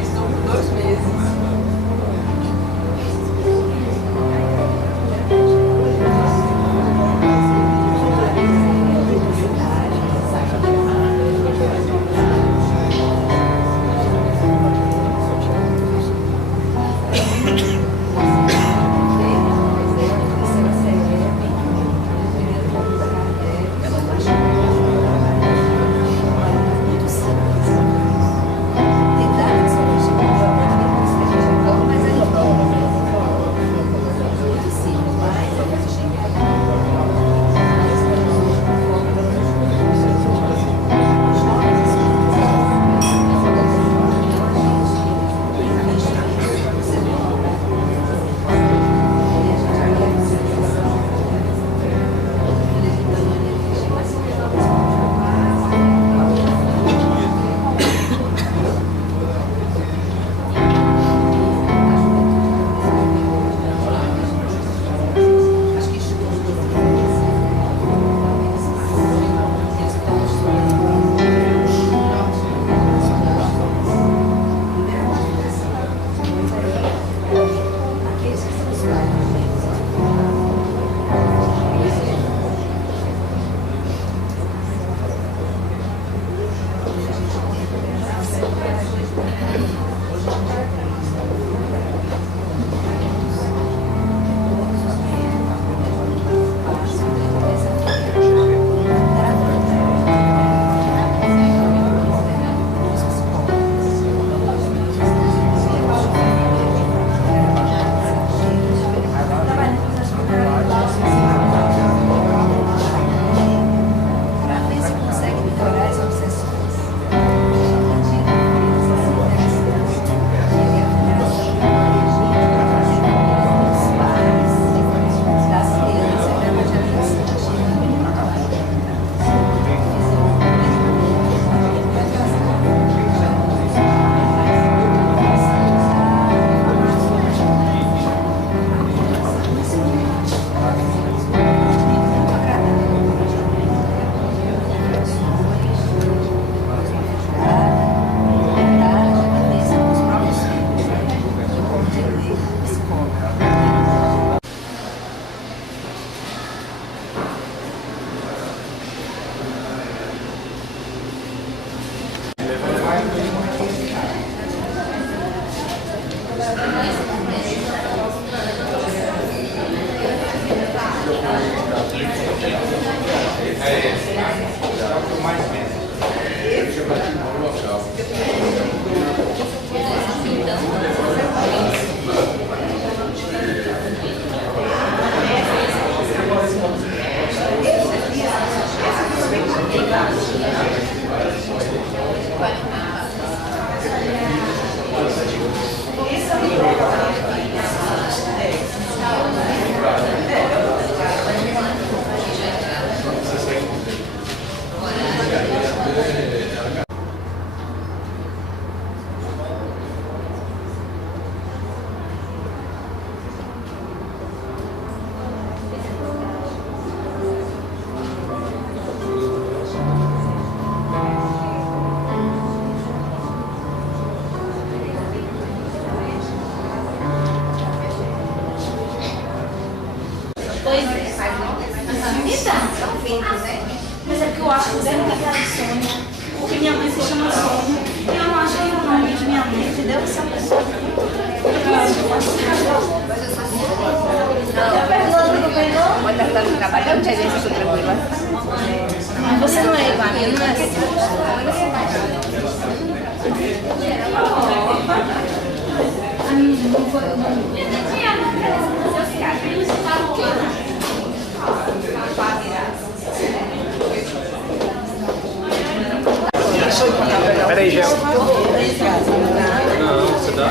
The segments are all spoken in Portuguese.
Estou por 2 meses. Mas é porque eu acho que o Zé não quer falar de Sônia, porque minha mãe se chama Sônia, e eu não acho que é o nome de minha mãe, entendeu? Essa pessoa. Quando ela está trabalhando, já vem isso tranquila. Mas você não é igual a mim, não é assim? A minha não foi o nome. Peraí, Gel. Não, você dá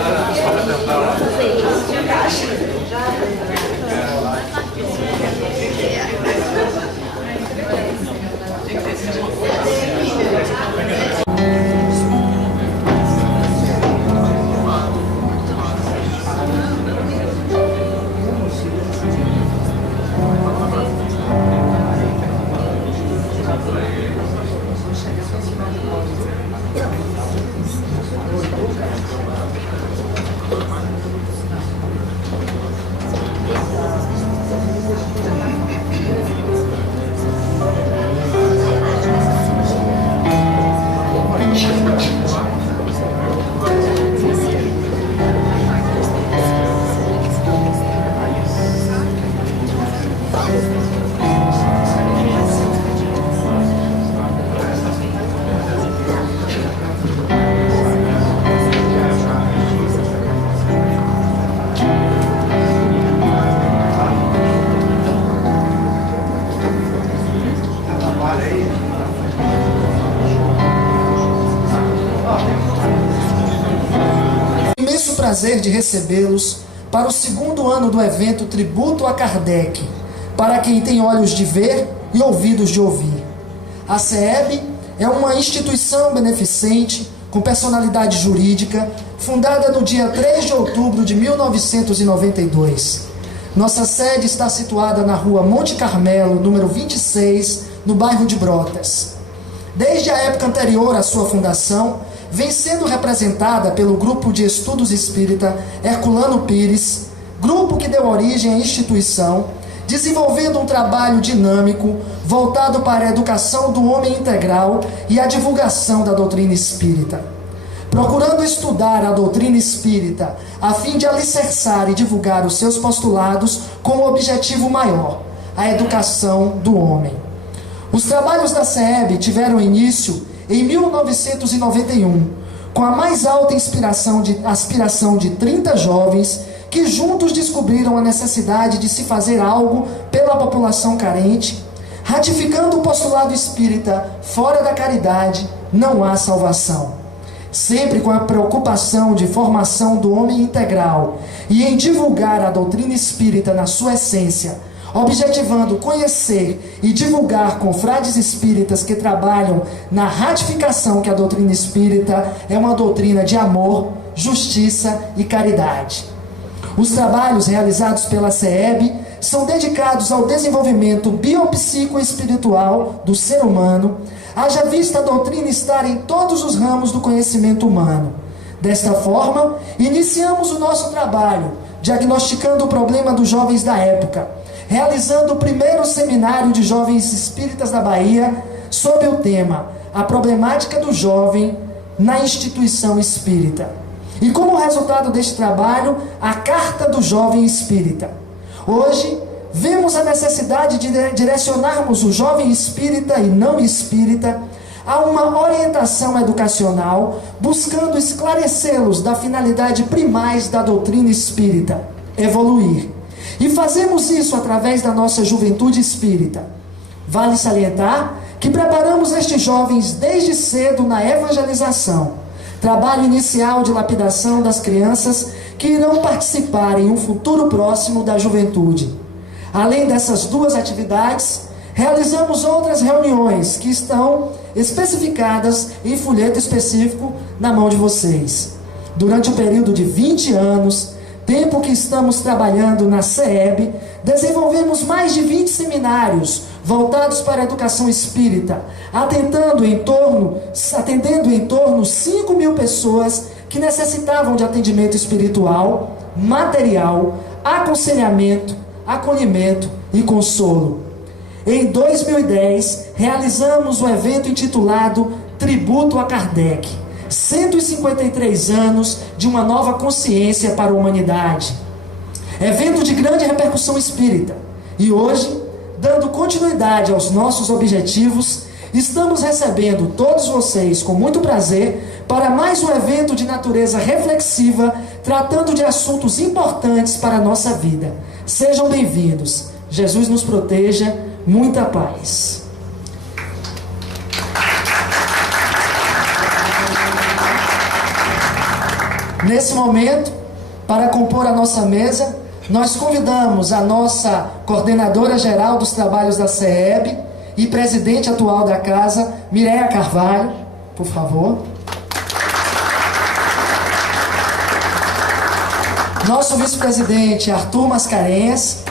prazer de recebê-los para o segundo ano do evento Tributo a Kardec, para quem tem olhos de ver e ouvidos de ouvir. A CEB é uma instituição beneficente com personalidade jurídica, fundada no dia 3 de outubro de 1992. Nossa sede está situada na rua Monte Carmelo, número 26, no bairro de Brotas. Desde a época anterior à sua fundação, vem sendo representada pelo Grupo de Estudos Espírita Herculano Pires, grupo que deu origem à instituição, desenvolvendo um trabalho dinâmico voltado para a educação do homem integral e a divulgação da doutrina espírita. Procurando estudar a doutrina espírita a fim de alicerçar e divulgar os seus postulados com o objetivo maior, a educação do homem. Os trabalhos da CEB tiveram início em 1991, com a mais alta aspiração de 30 jovens que juntos descobriram a necessidade de se fazer algo pela população carente, ratificando o postulado espírita: fora da caridade não há salvação. Sempre com a preocupação de formação do homem integral e em divulgar a doutrina espírita na sua essência, objetivando conhecer e divulgar confrades espíritas que trabalham na ratificação que a doutrina espírita é uma doutrina de amor, justiça e caridade. Os trabalhos realizados pela CEB são dedicados ao desenvolvimento biopsicoespiritual do ser humano, haja vista a doutrina estar em todos os ramos do conhecimento humano. Desta forma, iniciamos o nosso trabalho, diagnosticando o problema dos jovens da época, realizando o primeiro seminário de jovens espíritas da Bahia, sob o tema A Problemática do Jovem na Instituição Espírita. E como resultado deste trabalho, a Carta do Jovem Espírita. Hoje, vemos a necessidade de direcionarmos o jovem espírita e não espírita a uma orientação educacional, buscando esclarecê-los da finalidade primaz da doutrina espírita: evoluir. E fazemos isso através da nossa juventude espírita. Vale salientar que preparamos estes jovens desde cedo na evangelização, trabalho inicial de lapidação das crianças que irão participar em um futuro próximo da juventude. Além dessas duas atividades, realizamos outras reuniões que estão especificadas em folheto específico na mão de vocês. Durante o período de 20 anos, tempo que estamos trabalhando na CEB, desenvolvemos mais de 20 seminários voltados para a educação espírita, atendendo em torno 5.000 pessoas que necessitavam de atendimento espiritual, material, aconselhamento, acolhimento e consolo. Em 2010, realizamos o evento intitulado Tributo a Kardec, 153 anos de uma nova consciência para a humanidade. Evento de grande repercussão espírita. E hoje, dando continuidade aos nossos objetivos, estamos recebendo todos vocês com muito prazer para mais um evento de natureza reflexiva, tratando de assuntos importantes para a nossa vida. Sejam bem-vindos. Jesus nos proteja. Muita paz. Nesse momento, para compor a nossa mesa, nós convidamos a nossa coordenadora geral dos trabalhos da CEB e presidente atual da casa, Mireia Carvalho, por favor. Nosso vice-presidente, Arthur Mascarenhas.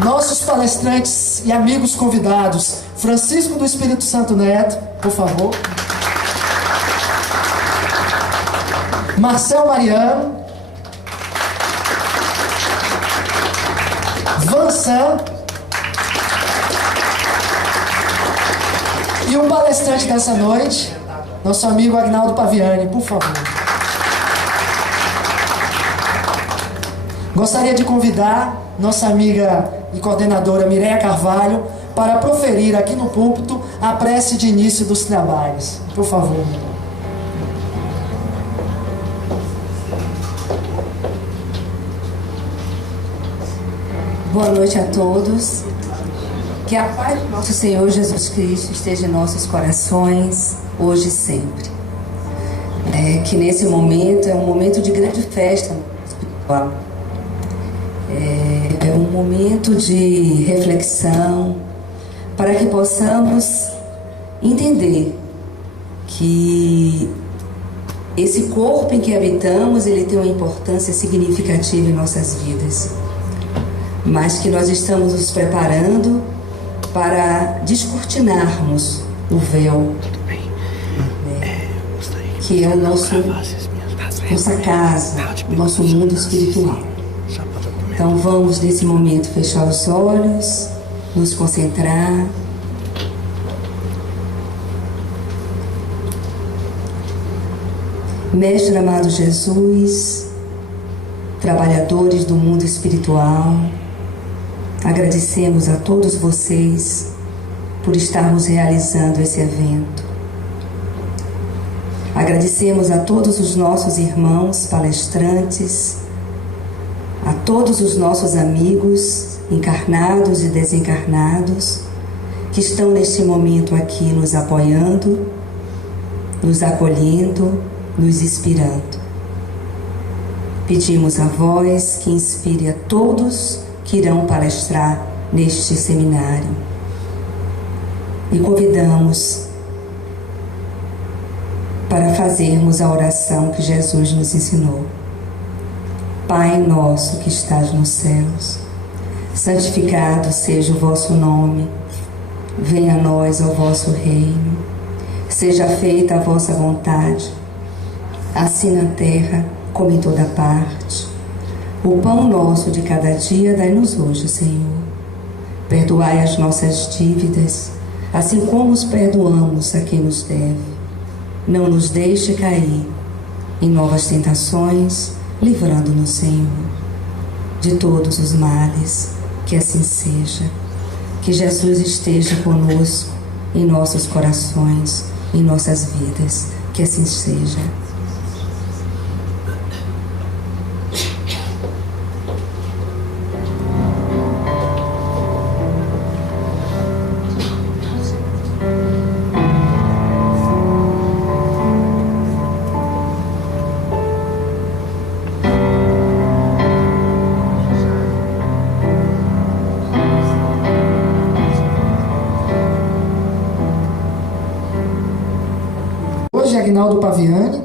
Nossos palestrantes e amigos convidados, Francisco do Espírito Santo Neto, por favor. Marcel Mariano. Vansan. E o palestrante dessa noite, nosso amigo Agnaldo Paviani, por favor. Gostaria de convidar nossa amiga e coordenadora Mireia Carvalho para proferir aqui no púlpito a prece de início dos trabalhos. Por favor. Boa noite a todos. Que a paz do nosso Senhor Jesus Cristo esteja em nossos corações, hoje e sempre. que nesse momento é um momento de grande festa espiritual. É um momento de reflexão para que possamos entender que esse corpo em que habitamos, ele tem uma importância significativa em nossas vidas, mas que nós estamos nos preparando para descortinarmos o véu, né, que é o nossa casa, o nosso mundo espiritual. Então vamos nesse momento fechar os olhos, nos concentrar. Mestre amado Jesus, trabalhadores do mundo espiritual, agradecemos a todos vocês por estarmos realizando esse evento. Agradecemos a todos os nossos irmãos palestrantes, a todos os nossos amigos encarnados e desencarnados que estão neste momento aqui nos apoiando, nos acolhendo, nos inspirando. Pedimos a voz que inspire a todos que irão palestrar neste seminário. E convidamos para fazermos a oração que Jesus nos ensinou. Pai nosso que estás nos céus, santificado seja o vosso nome. Venha a nós o vosso reino. Seja feita a vossa vontade, assim na terra como em toda parte. O pão nosso de cada dia dai-nos hoje, Senhor. Perdoai as nossas dívidas, assim como os perdoamos a quem nos deve. Não nos deixe cair em novas tentações, livrando-nos, Senhor, de todos os males. Que assim seja. Que Jesus esteja conosco em nossos corações, em nossas vidas. Que assim seja. Aguinaldo Paviani,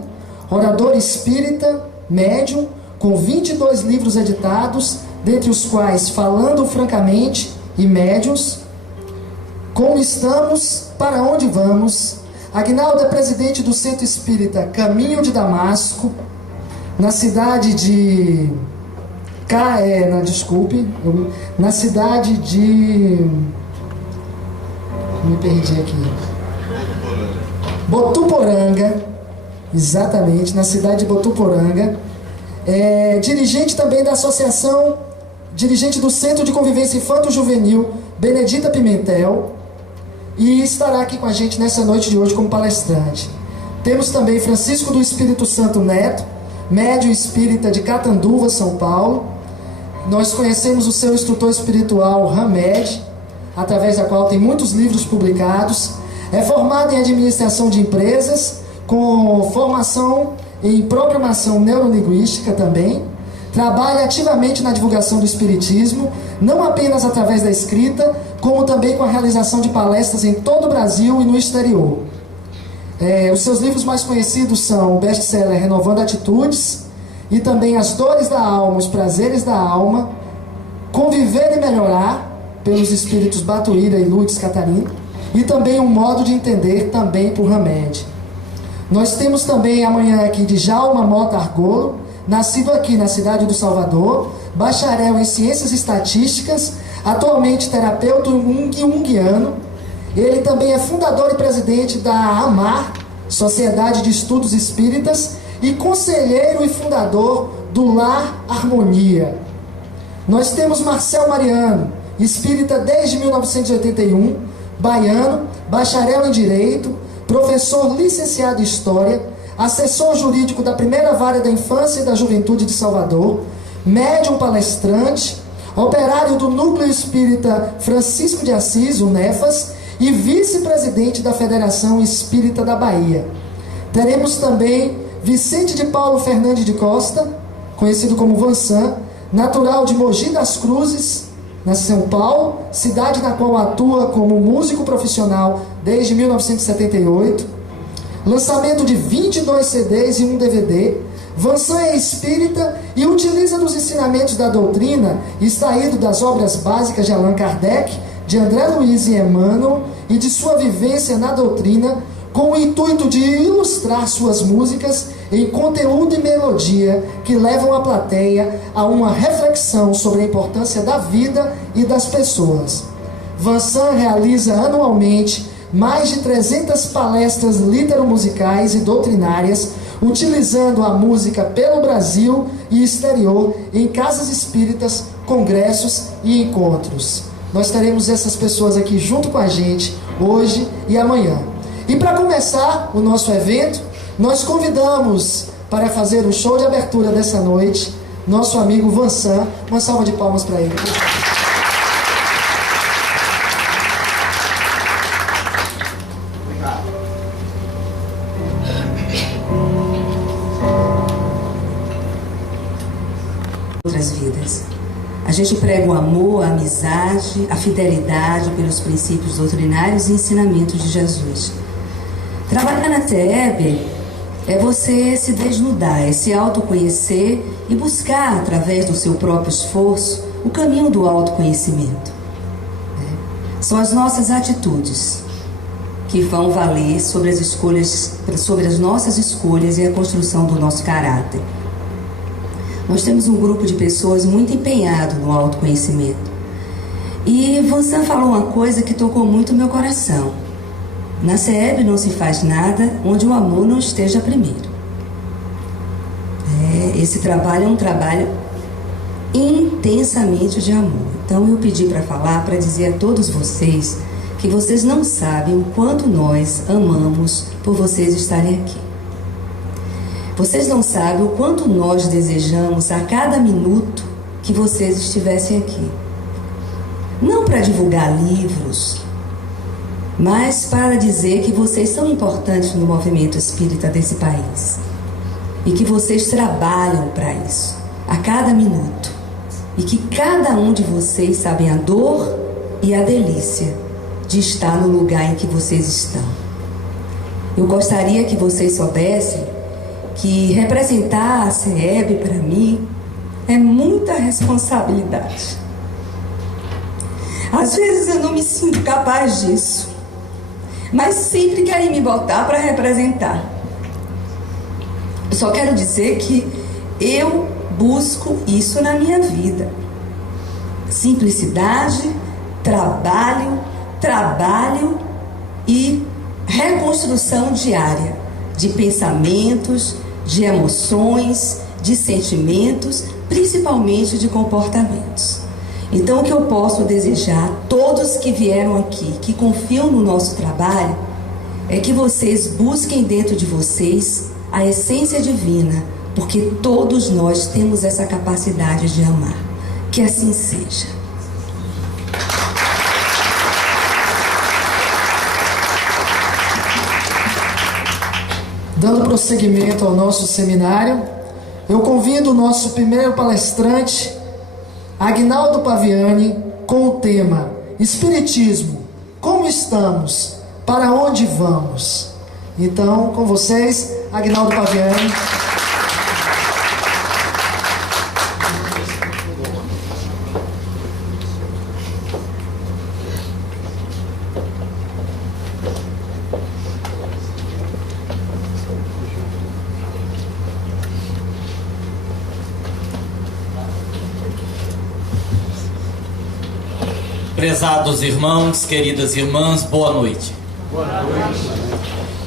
orador espírita, médium, com 22 livros editados, dentre os quais Falando Francamente e Médiuns, Como Estamos, Para Onde Vamos. Aguinaldo é presidente do Centro Espírita Caminho de Damasco, na cidade de... na cidade de... me perdi aqui. Botuporanga, exatamente, na cidade de Botuporanga. Dirigente também da associação, dirigente do Centro de Convivência Infanto-Juvenil Benedita Pimentel, e estará aqui com a gente nessa noite de hoje como palestrante. Temos também Francisco do Espírito Santo Neto, médium espírita de Catanduva, São Paulo. Nós conhecemos o seu instrutor espiritual Hamed, através da qual tem muitos livros publicados. É formado em administração de empresas, com formação em programação neurolinguística também. Trabalha ativamente na divulgação do espiritismo, não apenas através da escrita, como também com a realização de palestras em todo o Brasil e no exterior. Os seus livros mais conhecidos são o best-seller Renovando Atitudes, e também As Dores da Alma, Os Prazeres da Alma, Conviver e Melhorar, pelos espíritos Batuíra e Lourdes Catarina, e também Um Modo de Entender, também por Hamed. Nós temos também amanhã aqui Djalma Mota Argolo, nascido aqui na cidade do Salvador, bacharel em Ciências Estatísticas, atualmente terapeuta junguiano. Ele também é fundador e presidente da AMAR, Sociedade de Estudos Espíritas, e conselheiro e fundador do Lar Harmonia. Nós temos Marcel Mariano, espírita desde 1981, baiano, bacharel em Direito, professor licenciado em História, assessor jurídico da Primeira Vara da Infância e da Juventude de Salvador, médium palestrante, operário do Núcleo Espírita Francisco de Assis, o NEFAS, e vice-presidente da Federação Espírita da Bahia. Teremos também Vicente de Paulo Fernandes de Costa, conhecido como Vansan, natural de Mogi das Cruzes, na São Paulo, cidade na qual atua como músico profissional desde 1978. Lançamento de 22 CDs e um DVD. Vansan é espírita e utiliza dos ensinamentos da doutrina extraído das obras básicas de Allan Kardec, de André Luiz e Emmanuel e de sua vivência na doutrina, com o intuito de ilustrar suas músicas em conteúdo e melodia que levam a plateia a uma reflexão sobre a importância da vida e das pessoas. Vansan realiza anualmente mais de 300 palestras literomusicais e doutrinárias, utilizando a música pelo Brasil e exterior em casas espíritas, congressos e encontros. Nós teremos essas pessoas aqui junto com a gente hoje e amanhã. E para começar o nosso evento, nós convidamos para fazer o show de abertura dessa noite nosso amigo Vansan. Uma salva de palmas para ele. Outras vidas. A gente prega o amor, a amizade, a fidelidade pelos princípios doutrinários e ensinamentos de Jesus. Trabalhar na TEB é você se desnudar, é se autoconhecer e buscar, através do seu próprio esforço, o caminho do autoconhecimento. São as nossas atitudes que vão valer sobre as escolhas, sobre as nossas escolhas e a construção do nosso caráter. Nós temos um grupo de pessoas muito empenhado no autoconhecimento. E você falou uma coisa que tocou muito o meu coração. Na CEB não se faz nada onde o amor não esteja primeiro. Esse trabalho é um trabalho intensamente de amor. Então eu pedi para falar, para dizer a todos vocês que vocês não sabem o quanto nós amamos por vocês estarem aqui. Vocês não sabem o quanto nós desejamos a cada minuto que vocês estivessem aqui. Não para divulgar livros, mas para dizer que vocês são importantes no movimento espírita desse país. E que vocês trabalham para isso, a cada minuto. E que cada um de vocês sabe a dor e a delícia de estar no lugar em que vocês estão. Eu gostaria que vocês soubessem que representar a CEB para mim é muita responsabilidade. Às vezes eu não me sinto capaz disso, mas sempre querem me botar para representar. Eu só quero dizer que eu busco isso na minha vida. Simplicidade, trabalho e reconstrução diária de pensamentos, de emoções, de sentimentos, principalmente de comportamentos. Então, o que eu posso desejar a todos que vieram aqui, que confiam no nosso trabalho, é que vocês busquem dentro de vocês a essência divina, porque todos nós temos essa capacidade de amar. Que assim seja. Dando prosseguimento ao nosso seminário, eu convido o nosso primeiro palestrante, Agnaldo Paviani, com o tema Espiritismo, como estamos? Para onde vamos? Então, com vocês, Agnaldo Paviani. Prezados irmãos, queridas irmãs, boa noite. Boa noite.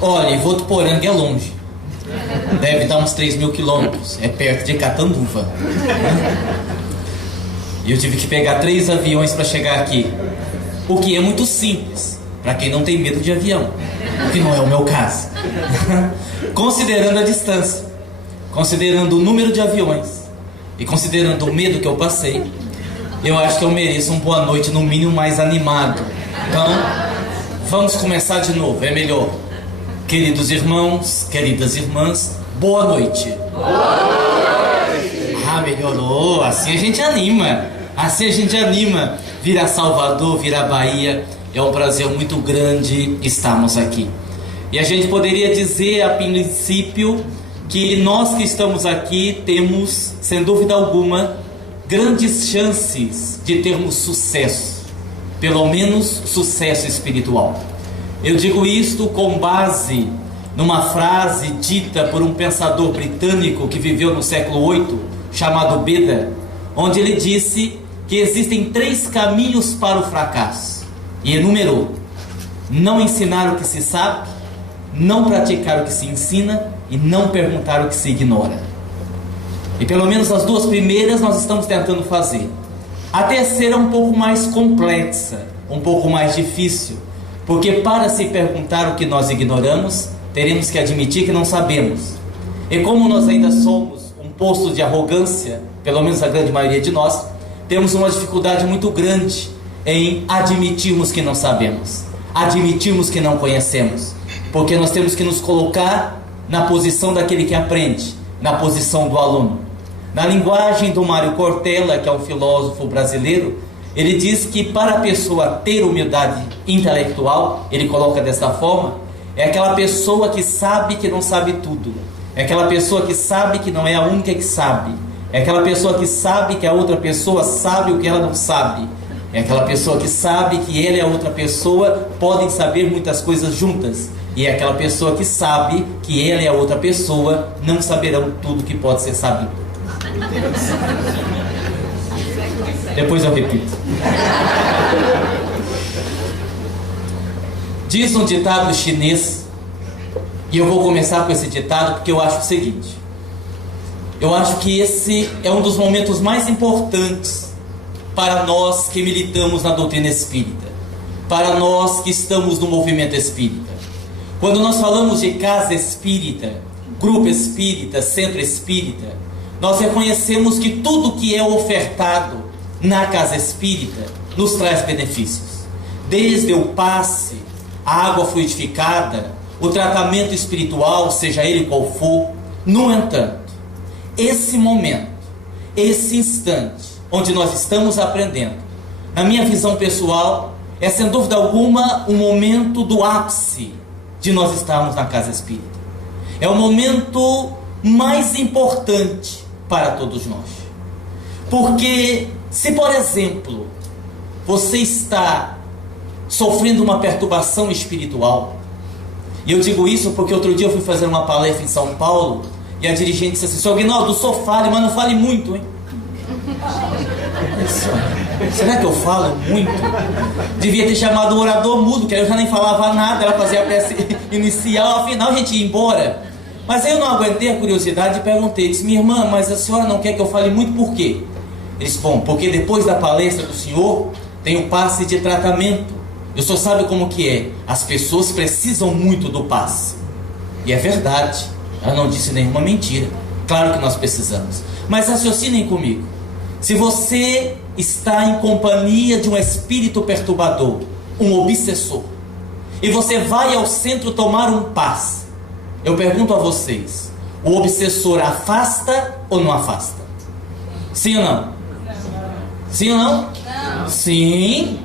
Olha, Votuporanga é longe. Deve dar uns 3.000 quilômetros. É perto de Catanduva. E eu tive que pegar 3 aviões para chegar aqui. O que é muito simples para quem não tem medo de avião, o que não é o meu caso. Considerando a distância, considerando o número de aviões e considerando o medo que eu passei, eu acho que eu mereço uma boa noite, no mínimo mais animado. Então, vamos começar de novo, é melhor. Queridos irmãos, queridas irmãs, Boa noite. Ah, melhorou. Assim a gente anima. Assim a gente anima. Vir a Salvador, vir a Bahia. É um prazer muito grande estarmos aqui. E a gente poderia dizer a princípio que nós que estamos aqui temos, sem dúvida alguma, grandes chances de termos sucesso. Pelo menos sucesso espiritual. Eu digo isto com base numa frase dita por um pensador britânico que viveu no século VIII, chamado Beda, onde ele disse que existem 3 caminhos para o fracasso, e enumerou: não ensinar o que se sabe, não praticar o que se ensina e não perguntar o que se ignora. E pelo menos as 2 primeiras nós estamos tentando fazer. A terceira é um pouco mais complexa, um pouco mais difícil, porque para se perguntar o que nós ignoramos, teremos que admitir que não sabemos. E como nós ainda somos um posto de arrogância, pelo menos a grande maioria de nós, temos uma dificuldade muito grande em admitirmos que não sabemos, admitirmos que não conhecemos, porque nós temos que nos colocar na posição daquele que aprende, na posição do aluno. Na linguagem do Mário Cortella, que é um filósofo brasileiro, ele diz que para a pessoa ter humildade intelectual, ele coloca dessa forma, é aquela pessoa que sabe que não sabe tudo, é aquela pessoa que sabe que não é a única que sabe, é aquela pessoa que sabe que a outra pessoa sabe o que ela não sabe, é aquela pessoa que sabe que ele e a outra pessoa podem saber muitas coisas juntas, e é aquela pessoa que sabe que ele e a outra pessoa não saberão tudo que pode ser sabido. Depois eu repito. Diz um ditado chinês, e eu vou começar com esse ditado porque eu acho o seguinte: eu acho que esse é um dos momentos mais importantes para nós que militamos na doutrina espírita, para nós que estamos no movimento espírita. Quando nós falamos de casa espírita, grupo espírita, centro espírita, nós reconhecemos que tudo que é ofertado na casa espírita nos traz benefícios, desde o passe, a água fluidificada, o tratamento espiritual, seja ele qual for. No entanto, esse momento, esse instante onde nós estamos aprendendo, na minha visão pessoal, é sem dúvida alguma um momento do ápice de nós estarmos na casa espírita. É o momento mais importante para todos nós. Porque se, por exemplo, você está sofrendo uma perturbação espiritual, e eu digo isso porque outro dia eu fui fazer uma palestra em São Paulo, e a dirigente disse assim: "Seu Aguinaldo, só fale, mas não fale muito, hein?" Será que eu falo muito? Devia ter chamado o orador mudo, que aí eu já nem falava nada, ela fazia a prece inicial, afinal a gente ia embora. Mas aí eu não aguentei a curiosidade e perguntei, disse: "Minha irmã, mas a senhora não quer que eu fale muito, por quê?" Ele disse: "Bom, porque depois da palestra do senhor tem o passe de tratamento. O senhor sabe como que é, as pessoas precisam muito do passe." E é verdade, ela não disse nenhuma mentira. Claro que nós precisamos. Mas raciocinem comigo. Se você está em companhia de um espírito perturbador, um obsessor, e você vai ao centro tomar um passe, eu pergunto a vocês, o obsessor afasta ou não afasta? Sim ou não? Sim ou não? Não. Sim,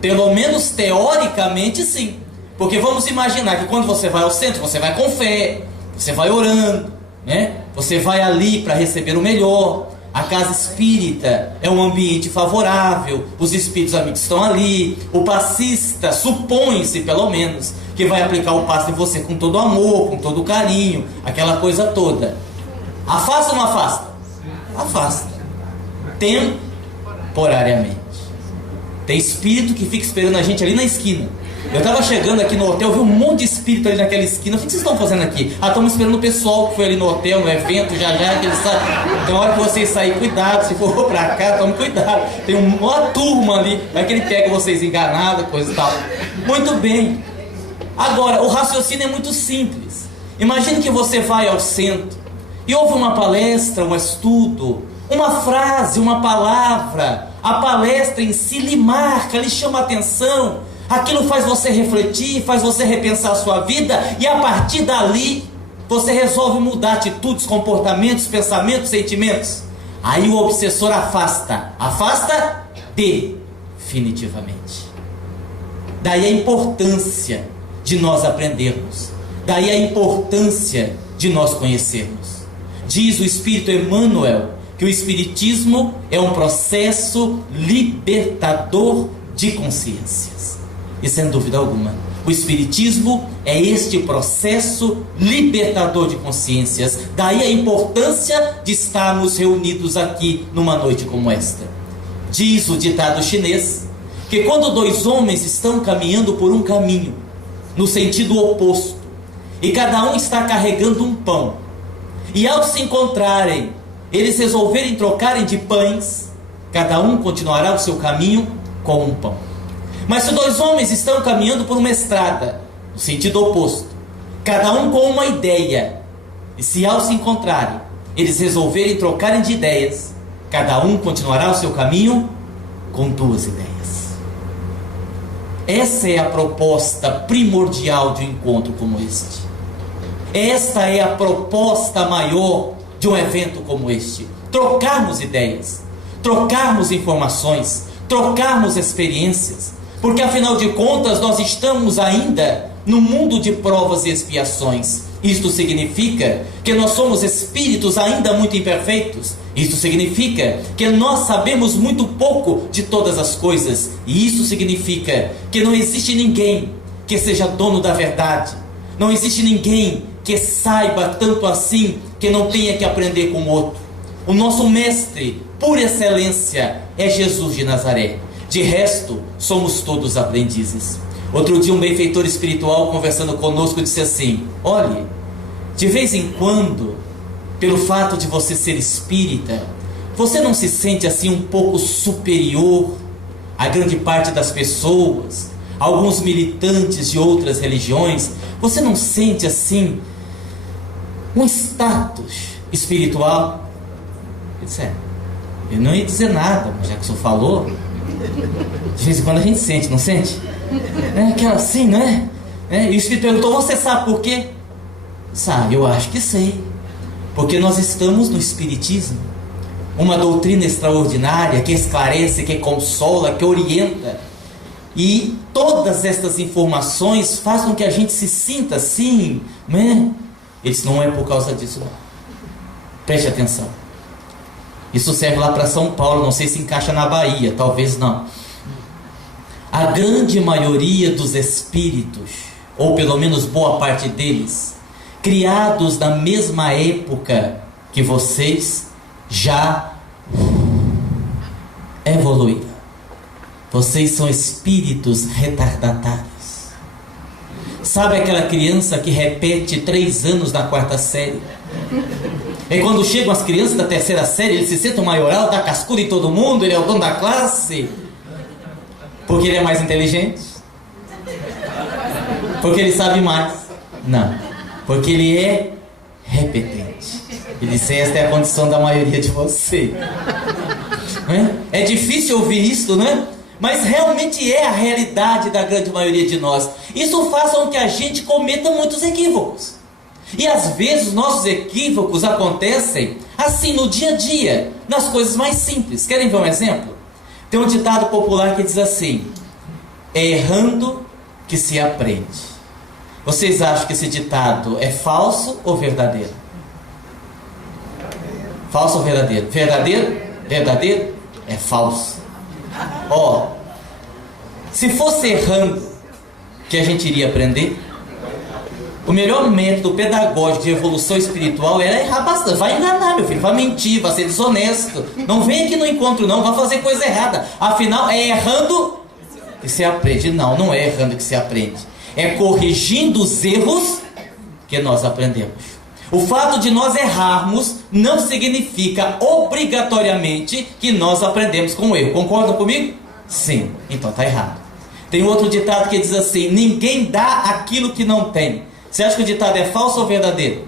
pelo menos teoricamente sim. Porque vamos imaginar que quando você vai ao centro, você vai com fé, você vai orando, né? Você vai ali para receber o melhor. A casa espírita é um ambiente favorável, os espíritos amigos estão ali, o passista supõe-se pelo menos que vai aplicar o passe em você com todo amor, com todo carinho, aquela coisa toda. Afasta ou não afasta? Afasta. Temporariamente. Tem espírito que fica esperando a gente ali na esquina. Eu estava chegando aqui no hotel, vi um monte de espírito ali naquela esquina. O que vocês estão fazendo aqui? Ah, estamos esperando o pessoal que foi ali no hotel, no evento, já que eles saem. Então, na hora que vocês saírem, cuidado. Se for pra cá, tome cuidado. Tem uma turma ali, vai que ele pega vocês enganados, coisa e tal. Muito bem. Agora, o raciocínio é muito simples. Imagine que você vai ao centro e ouve uma palestra, um estudo, uma frase, uma palavra. A palestra em si lhe marca, lhe chama a atenção. Aquilo faz você refletir, faz você repensar a sua vida, e a partir dali você resolve mudar atitudes, comportamentos, pensamentos, sentimentos. Aí o obsessor afasta definitivamente. Daí a importância de nós aprendermos, daí a importância de nós conhecermos. Diz o Espírito Emmanuel que o Espiritismo é um processo libertador de consciências. E sem dúvida alguma, o Espiritismo é este processo libertador de consciências. Daí a importância de estarmos reunidos aqui numa noite como esta. Diz o ditado chinês que quando dois homens estão caminhando por um caminho no sentido oposto, e cada um está carregando um pão, e ao se encontrarem, eles resolverem trocarem de pães, cada um continuará o seu caminho com um pão. Mas se dois homens estão caminhando por uma estrada no sentido oposto, cada um com uma ideia, e se ao se encontrarem, eles resolverem trocarem de ideias, cada um continuará o seu caminho com duas ideias. Essa é a proposta primordial de um encontro como este. Esta é a proposta maior de um evento como este. Trocarmos ideias, trocarmos informações, trocarmos experiências, porque afinal de contas nós estamos ainda no mundo de provas e expiações. Isto significa que nós somos espíritos ainda muito imperfeitos. Isto significa que nós sabemos muito pouco de todas as coisas. E isso significa que não existe ninguém que seja dono da verdade. Não existe ninguém que saiba tanto assim que não tenha que aprender com o outro. O nosso mestre, por excelência, é Jesus de Nazaré. De resto, somos todos aprendizes. Outro dia um benfeitor espiritual conversando conosco disse assim: olhe, de vez em quando, pelo fato de você ser espírita, você não se sente assim um pouco superior à grande parte das pessoas, alguns militantes de outras religiões? Você não sente assim um status espiritual? Eu disse, eu não ia dizer nada, mas já que o senhor falou, de vez em quando a gente sente, não sente? É aquela assim, não é? E o Espírito perguntou, você sabe por quê? Sabe, eu acho que sei. Porque nós estamos no Espiritismo, uma doutrina extraordinária que esclarece, que consola, que orienta. E todas estas informações fazem com que a gente se sinta assim, né? Ele disse, não é por causa disso não. Preste atenção. Isso serve lá para São Paulo, não sei se encaixa na Bahia, talvez não. A grande maioria dos espíritos, ou pelo menos boa parte deles, criados na mesma época que vocês, já evoluíram. Vocês são espíritos retardatários. Sabe aquela criança que repete 3 anos na 4ª série? E quando chegam as crianças da 3ª série, ele se sente o maioral, dá cascudo em todo mundo, ele é o dono da classe. Porque ele é mais inteligente? Porque ele sabe mais? Não. Porque ele é repetente. Ele disse, esta é a condição da maioria de vocês. É difícil ouvir isso, não é? Mas realmente é a realidade da grande maioria de nós. Isso faz com que a gente cometa muitos equívocos. E às vezes os nossos equívocos acontecem assim no dia a dia, nas coisas mais simples. Querem ver um exemplo? Tem um ditado popular que diz assim: é errando que se aprende. Vocês acham que esse ditado é falso ou verdadeiro? Falso ou verdadeiro? Verdadeiro? Verdadeiro? É falso. Ó, se fosse errando que a gente iria aprender, o melhor método pedagógico de evolução espiritual era errar bastante. Vai enganar, meu filho, vai mentir, vai ser desonesto. Não vem aqui no encontro não, vai fazer coisa errada. Afinal, é errando que se aprende. Não, não é errando que se aprende. É corrigindo os erros que nós aprendemos. O fato de nós errarmos não significa obrigatoriamente que nós aprendemos com o erro. Concordam comigo? Sim. Então está errado. Tem outro ditado que diz assim: ninguém dá aquilo que não tem. Você acha que o ditado é falso ou verdadeiro?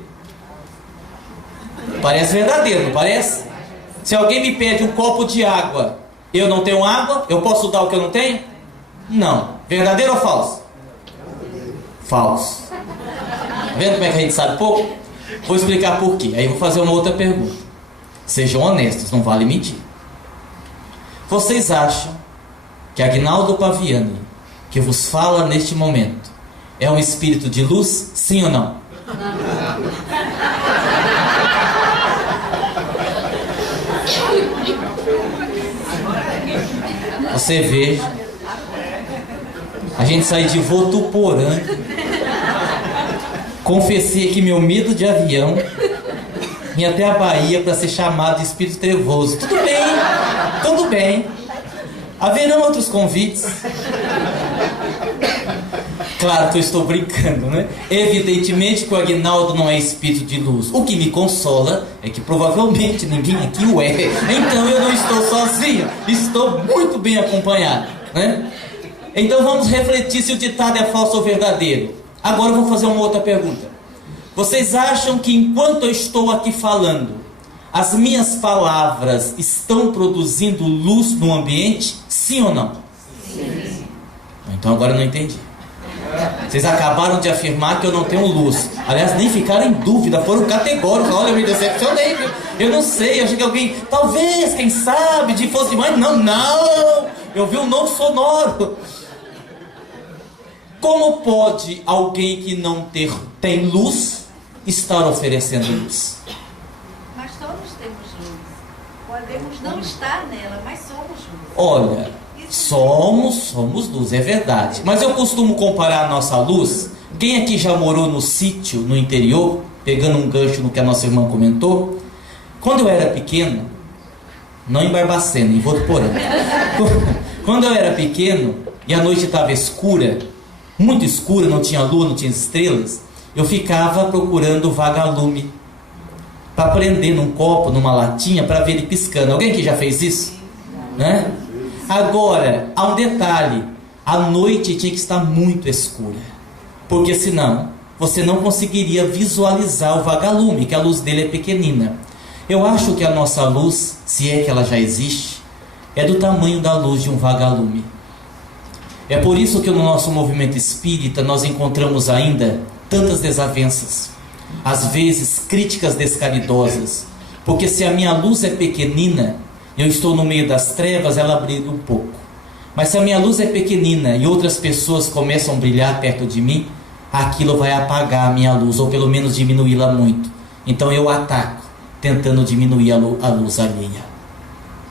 Parece verdadeiro, não parece? Se alguém me pede um copo de água, eu não tenho água, eu posso dar o que eu não tenho? Não. Verdadeiro ou falso? Falso. Tá vendo como é que a gente sabe pouco? Vou explicar por quê. Aí eu vou fazer uma outra pergunta. Sejam honestos, não vale mentir. Vocês acham que Aguinaldo Paviani, que vos fala neste momento, é um espírito de luz, sim ou não? Você vê, a gente sai de Votuporã, confessei aqui meu medo de avião, vim até a Bahia para ser chamado de espírito trevoso. Tudo bem, tudo bem. Haverão outros convites. Claro que eu estou brincando, né? Evidentemente que o Aguinaldo não é espírito de luz. O que me consola é que provavelmente ninguém aqui o é. Então eu não estou sozinho, estou muito bem acompanhado, né? Então vamos refletir se o ditado é falso ou verdadeiro. Agora eu vou fazer uma outra pergunta. Vocês acham que enquanto eu estou aqui falando, as minhas palavras estão produzindo luz no ambiente? Sim ou não? Sim. Então agora eu não entendi. Vocês acabaram de afirmar que eu não tenho luz. Aliás, nem ficaram em dúvida, foram categóricos. Olha, eu me decepcionei. Eu não sei, eu achei que alguém, talvez, quem sabe, de fosse demais. Não. Eu vi um novo sonoro. Como pode alguém que não tem luz estar oferecendo luz? Mas todos temos luz. Podemos não estar nela, mas somos luz. Olha, somos luz, é verdade. Mas eu costumo comparar a nossa luz. Quem aqui já morou no sítio, no interior, pegando um gancho no que a nossa irmã comentou? Quando eu era pequeno, não em Barbacena, em Votuporã. Quando eu era pequeno e a noite estava escura, muito escura, não tinha lua, não tinha estrelas, eu ficava procurando o vagalume para prender num copo, numa latinha, para ver ele piscando. Alguém aqui já fez isso? Né? Agora, há um detalhe: a noite tinha que estar muito escura, porque senão você não conseguiria visualizar o vagalume, que a luz dele é pequenina. Eu acho que a nossa luz, se é que ela já existe, é do tamanho da luz de um vagalume. É por isso que no nosso movimento espírita nós encontramos ainda tantas desavenças, às vezes críticas descaridosas, porque se a minha luz é pequenina, eu estou no meio das trevas, ela brilha um pouco. Mas se a minha luz é pequenina e outras pessoas começam a brilhar perto de mim, aquilo vai apagar a minha luz, ou pelo menos diminuí-la muito. Então eu ataco, tentando diminuir a luz alheia.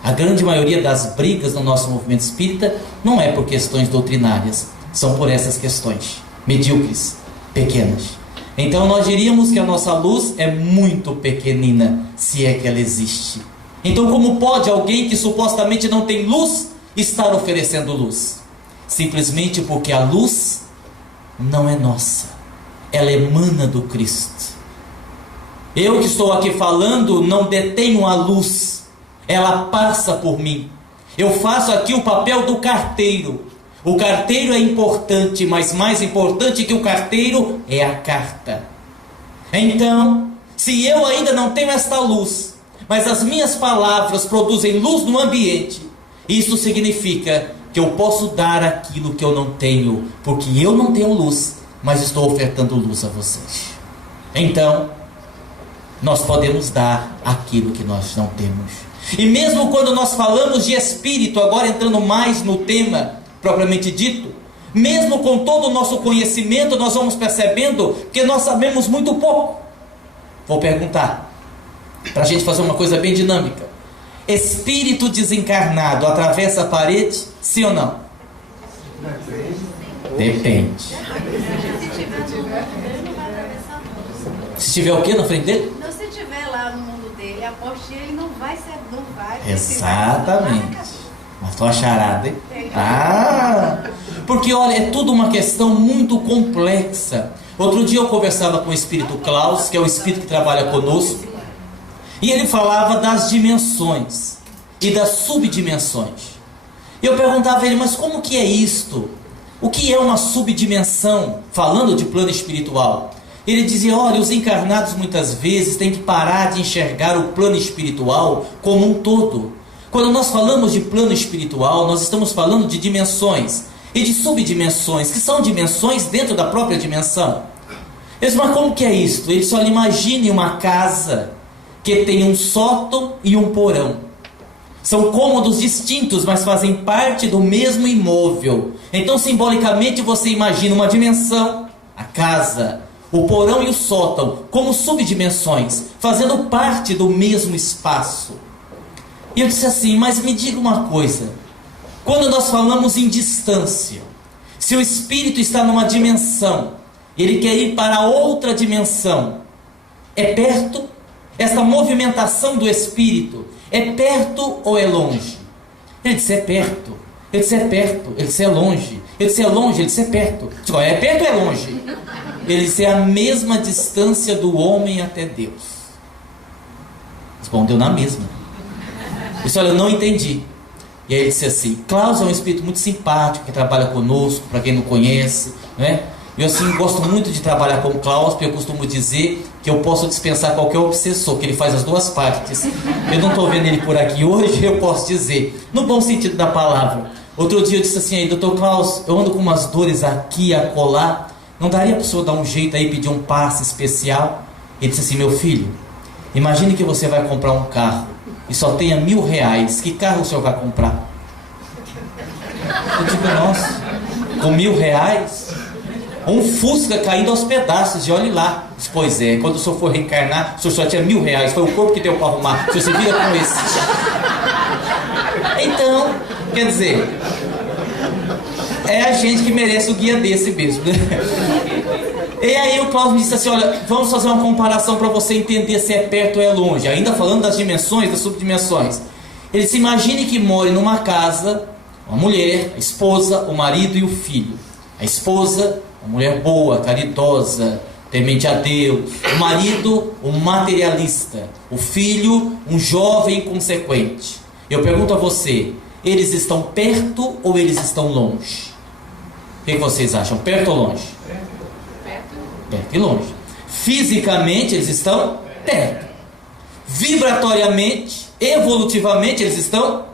A grande maioria das brigas no nosso movimento espírita não é por questões doutrinárias, são por essas questões medíocres, pequenas. Então nós diríamos que a nossa luz é muito pequenina, se é que ela existe. Então como pode alguém que supostamente não tem luz estar oferecendo luz? Simplesmente porque a luz não é nossa, ela emana do Cristo. Eu que estou aqui falando não detenho a luz, ela passa por mim. Eu faço aqui o papel do carteiro. O carteiro é importante, mas mais importante que o carteiro é a carta. Então, se eu ainda não tenho esta luz, mas as minhas palavras produzem luz no ambiente, isso significa que eu posso dar aquilo que eu não tenho, porque eu não tenho luz, mas estou ofertando luz a vocês. Então, nós podemos dar aquilo que nós não temos. E mesmo quando nós falamos de espírito, agora entrando mais no tema propriamente dito, mesmo com todo o nosso conhecimento, nós vamos percebendo que nós sabemos muito pouco. Vou perguntar, para a gente fazer uma coisa bem dinâmica: espírito desencarnado atravessa a parede, sim ou não? Depende. Se tiver o que na frente dele? Não, se tiver lá no mundo dele, aposte, ele não vai ser, não vai. Exatamente. Mas tô acharada, hein? Porque olha, é tudo uma questão muito complexa. Outro dia eu conversava com o espírito Klaus, que é o espírito que trabalha conosco, e ele falava das dimensões e das subdimensões. Eu perguntava a ele, mas como que é isto? O que é uma subdimensão? Falando de plano espiritual. Ele dizia, olha, os encarnados muitas vezes têm que parar de enxergar o plano espiritual como um todo. Quando nós falamos de plano espiritual, nós estamos falando de dimensões e de subdimensões, que são dimensões dentro da própria dimensão. Ele disse, mas como que é isso? Ele disse, olha, imagine uma casa que tem um sótão e um porão. São cômodos distintos, mas fazem parte do mesmo imóvel. Então, simbolicamente, você imagina uma dimensão, a casa, o porão e o sótão, como subdimensões, fazendo parte do mesmo espaço. E eu disse assim, mas me diga uma coisa. Quando nós falamos em distância, se o espírito está numa dimensão, ele quer ir para outra dimensão, é perto? Essa movimentação do espírito é perto ou é longe? Ele disse, é perto. Ele disse, é perto. Ele disse, é longe. Ele disse, é longe. Ele disse, é perto. Eu disse, é perto ou é longe? Ele disse, é a mesma distância do homem até Deus. Respondeu na mesma. Eu disse, olha, eu não entendi. E aí ele disse assim, Klaus é um espírito muito simpático, que trabalha conosco, para quem não conhece, né? Eu assim, gosto muito de trabalhar com o Klaus, porque eu costumo dizer que eu posso dispensar qualquer obsessor, que ele faz as duas partes. Eu não estou vendo ele por aqui hoje, eu posso dizer, no bom sentido da palavra. Outro dia eu disse assim, aí, doutor Klaus, eu ando com umas dores aqui, acolá, não daria para o senhor dar um jeito aí, pedir um passe especial? Ele disse assim, meu filho, imagine que você vai comprar um carro e só tenha R$1.000, que carro o senhor vai comprar? Eu digo, nossa, com R$1.000? Um Fusca caindo aos pedaços, e olhe lá. Pois é, quando o senhor for reencarnar, o senhor só tinha R$1.000, foi o corpo que deu para arrumar, o senhor se vira com esse. Então, quer dizer, é a gente que merece o guia desse mesmo, né? E aí o Klaus me disse assim, olha, vamos fazer uma comparação para você entender se é perto ou é longe, ainda falando das dimensões, das subdimensões. Ele disse, imagine que more numa casa, uma mulher, a esposa, o marido e o filho. A esposa, uma mulher boa, caridosa, temente a Deus. O marido, um materialista. O filho, um jovem inconsequente. Eu pergunto a você, eles estão perto ou eles estão longe? O que vocês acham? Perto ou longe? Perto e longe. Fisicamente eles estão perto. Vibratoriamente, evolutivamente eles estão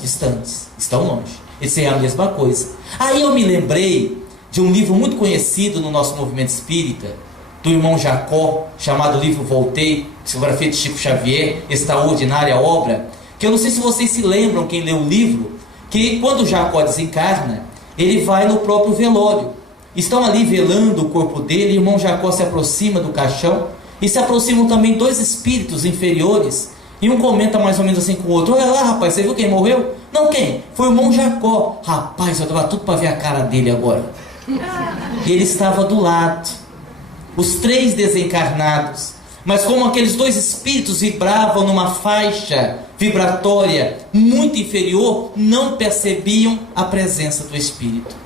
distantes. Estão longe. Isso é a mesma coisa. Aí eu me lembrei de um livro muito conhecido no nosso movimento espírita, do irmão Jacó, chamado Livro Voltei, psicografia de Chico Xavier, extraordinária obra, que eu não sei se vocês se lembram, quem leu o livro, que quando Jacó desencarna, ele vai no próprio velório. Estão ali velando o corpo dele, e o irmão Jacó se aproxima do caixão, e se aproximam também dois espíritos inferiores, e um comenta mais ou menos assim com o outro, olha lá rapaz, você viu quem morreu? Não, quem? Foi o irmão Jacó. Rapaz, eu estava tudo para ver a cara dele agora. E ele estava do lado, os três desencarnados, mas como aqueles dois espíritos vibravam numa faixa vibratória muito inferior, não percebiam a presença do espírito.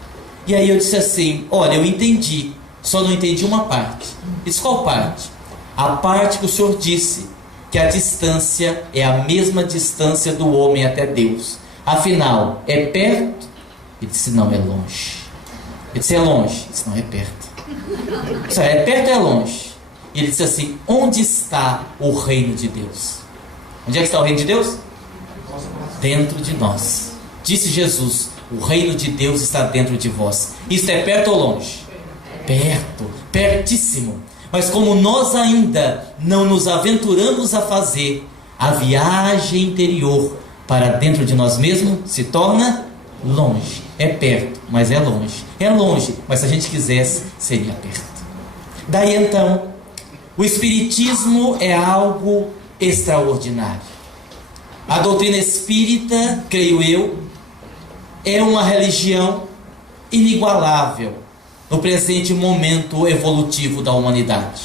E aí eu disse assim, olha, eu entendi, só não entendi uma parte. Disse, qual parte? A parte que o senhor disse, que a distância é a mesma distância do homem até Deus. Afinal, é perto? Ele disse, não, é longe. Ele disse, é longe? Ele disse, não, é perto. Eu disse, é perto ou é longe? E ele disse assim, onde está o reino de Deus? Onde é que está o reino de Deus? Dentro de nós. Disse Jesus, o reino de Deus está dentro de vós. Isto é perto ou longe? Perto, pertíssimo. Mas como nós ainda não nos aventuramos a fazer, a viagem interior para dentro de nós mesmos se torna longe. É perto, mas é longe. É longe, mas se a gente quisesse, seria perto. Daí então, o Espiritismo é algo extraordinário. A doutrina espírita, creio eu, é uma religião inigualável no presente momento evolutivo da humanidade.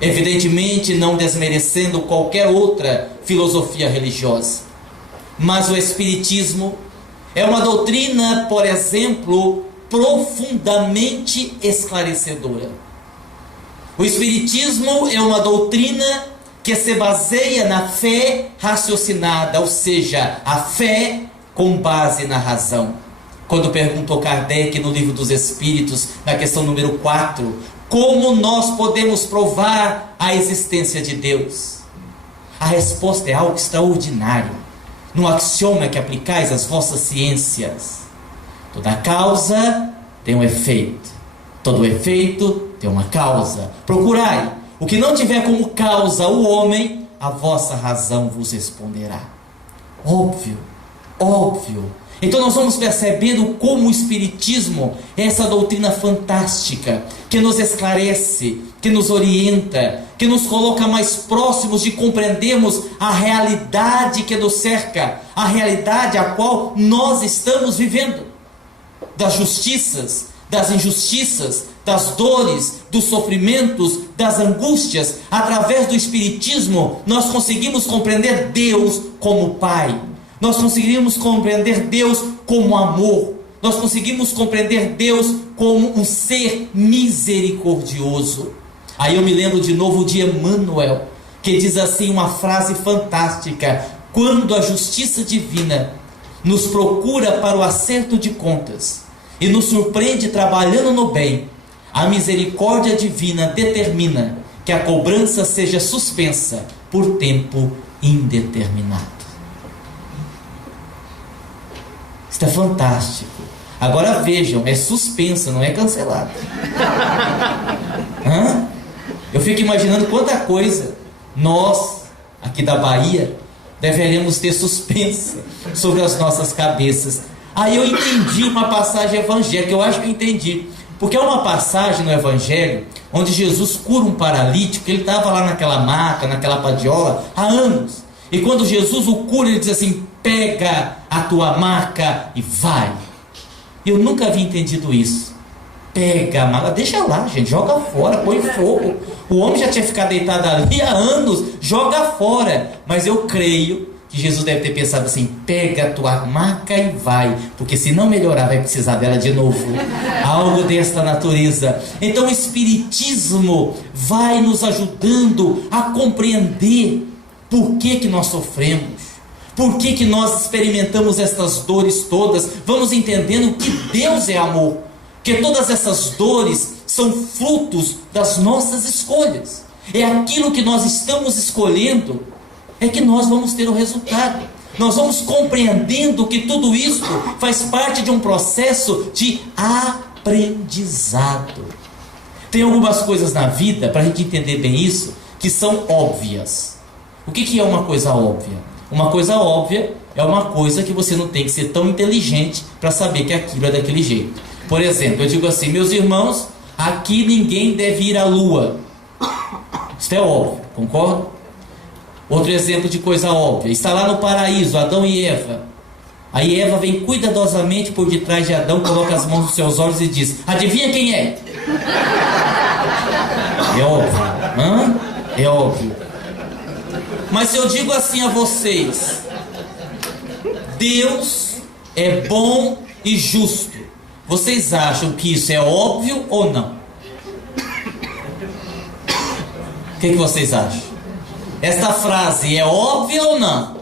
Evidentemente, não desmerecendo qualquer outra filosofia religiosa. Mas o Espiritismo é uma doutrina, por exemplo, profundamente esclarecedora. O Espiritismo é uma doutrina que se baseia na fé raciocinada, ou seja, a fé com base na razão. Quando perguntou Kardec no Livro dos Espíritos, na questão número 4, como nós podemos provar a existência de Deus? A resposta é algo extraordinário. No axioma que aplicais às vossas ciências, toda causa tem um efeito, todo efeito tem tem uma causa. Procurai o que não tiver como causa o homem, a vossa razão vos responderá. Óbvio, óbvio. Então nós vamos percebendo como o Espiritismo é essa doutrina fantástica, que nos esclarece, que nos orienta, que nos coloca mais próximos de compreendermos a realidade que nos cerca, a realidade a qual nós estamos vivendo, das justiças, das injustiças, das dores, dos sofrimentos, das angústias. Através do Espiritismo nós conseguimos compreender Deus como Pai, nós conseguimos compreender Deus como amor, nós conseguimos compreender Deus como um ser misericordioso. Aí eu me lembro de novo de Emmanuel, que diz assim uma frase fantástica: quando a justiça divina nos procura para o acerto de contas e nos surpreende trabalhando no bem, a misericórdia divina determina que a cobrança seja suspensa por tempo indeterminado. Isso é fantástico. Agora vejam, é suspensa, não é cancelada. Eu fico imaginando quanta coisa nós, aqui da Bahia, deveremos ter suspensa sobre as nossas cabeças. Aí eu entendi uma passagem evangélica, eu acho que eu entendi. Porque é uma passagem no Evangelho onde Jesus cura um paralítico, ele estava lá naquela maca, naquela padiola, há anos. E quando Jesus o cura, ele diz assim: pega a tua maca e vai. Eu nunca havia entendido isso. Pega a maca, deixa lá, gente, joga fora, põe fogo. O homem já tinha ficado deitado ali há anos, joga fora. Mas eu creio que Jesus deve ter pensado assim: pega a tua maca e vai, porque se não melhorar vai precisar dela de novo. Algo desta natureza. Então o Espiritismo vai nos ajudando a compreender por que nós sofremos, por que nós experimentamos estas dores todas. Vamos entendendo que Deus é amor, que todas essas dores são frutos das nossas escolhas. É aquilo que nós estamos escolhendo, é que nós vamos ter o resultado. Nós vamos compreendendo que tudo isso faz parte de um processo de aprendizado. Tem algumas coisas na vida, para a gente entender bem isso, que são óbvias. O que é uma coisa óbvia? Uma coisa óbvia é uma coisa que você não tem que ser tão inteligente para saber que aquilo é daquele jeito. Por exemplo, eu digo assim: meus irmãos, aqui ninguém deve ir à lua. Isso é óbvio, concorda? Outro exemplo de coisa óbvia: está lá no paraíso, Adão e Eva. Aí Eva vem cuidadosamente por detrás de Adão, coloca as mãos nos seus olhos e diz: adivinha quem é? É óbvio, é óbvio. Mas se eu digo assim a vocês: Deus é bom e justo, vocês acham que isso é óbvio ou não? O que vocês acham? Esta frase é óbvia ou não?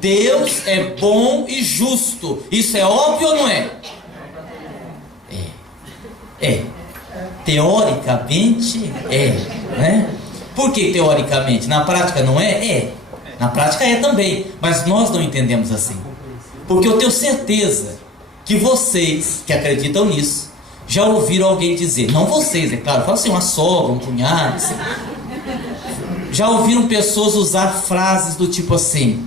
Deus é bom e justo, isso é óbvio ou não é? É. Teoricamente é, né? Por que teoricamente? Na prática não é? É. Na prática é também. Mas nós não entendemos assim. Porque eu tenho certeza que vocês que acreditam nisso já ouviram alguém dizer, não vocês, é claro, fala assim, uma sogra, um cunhado, assim. Já ouviram pessoas usar frases do tipo assim: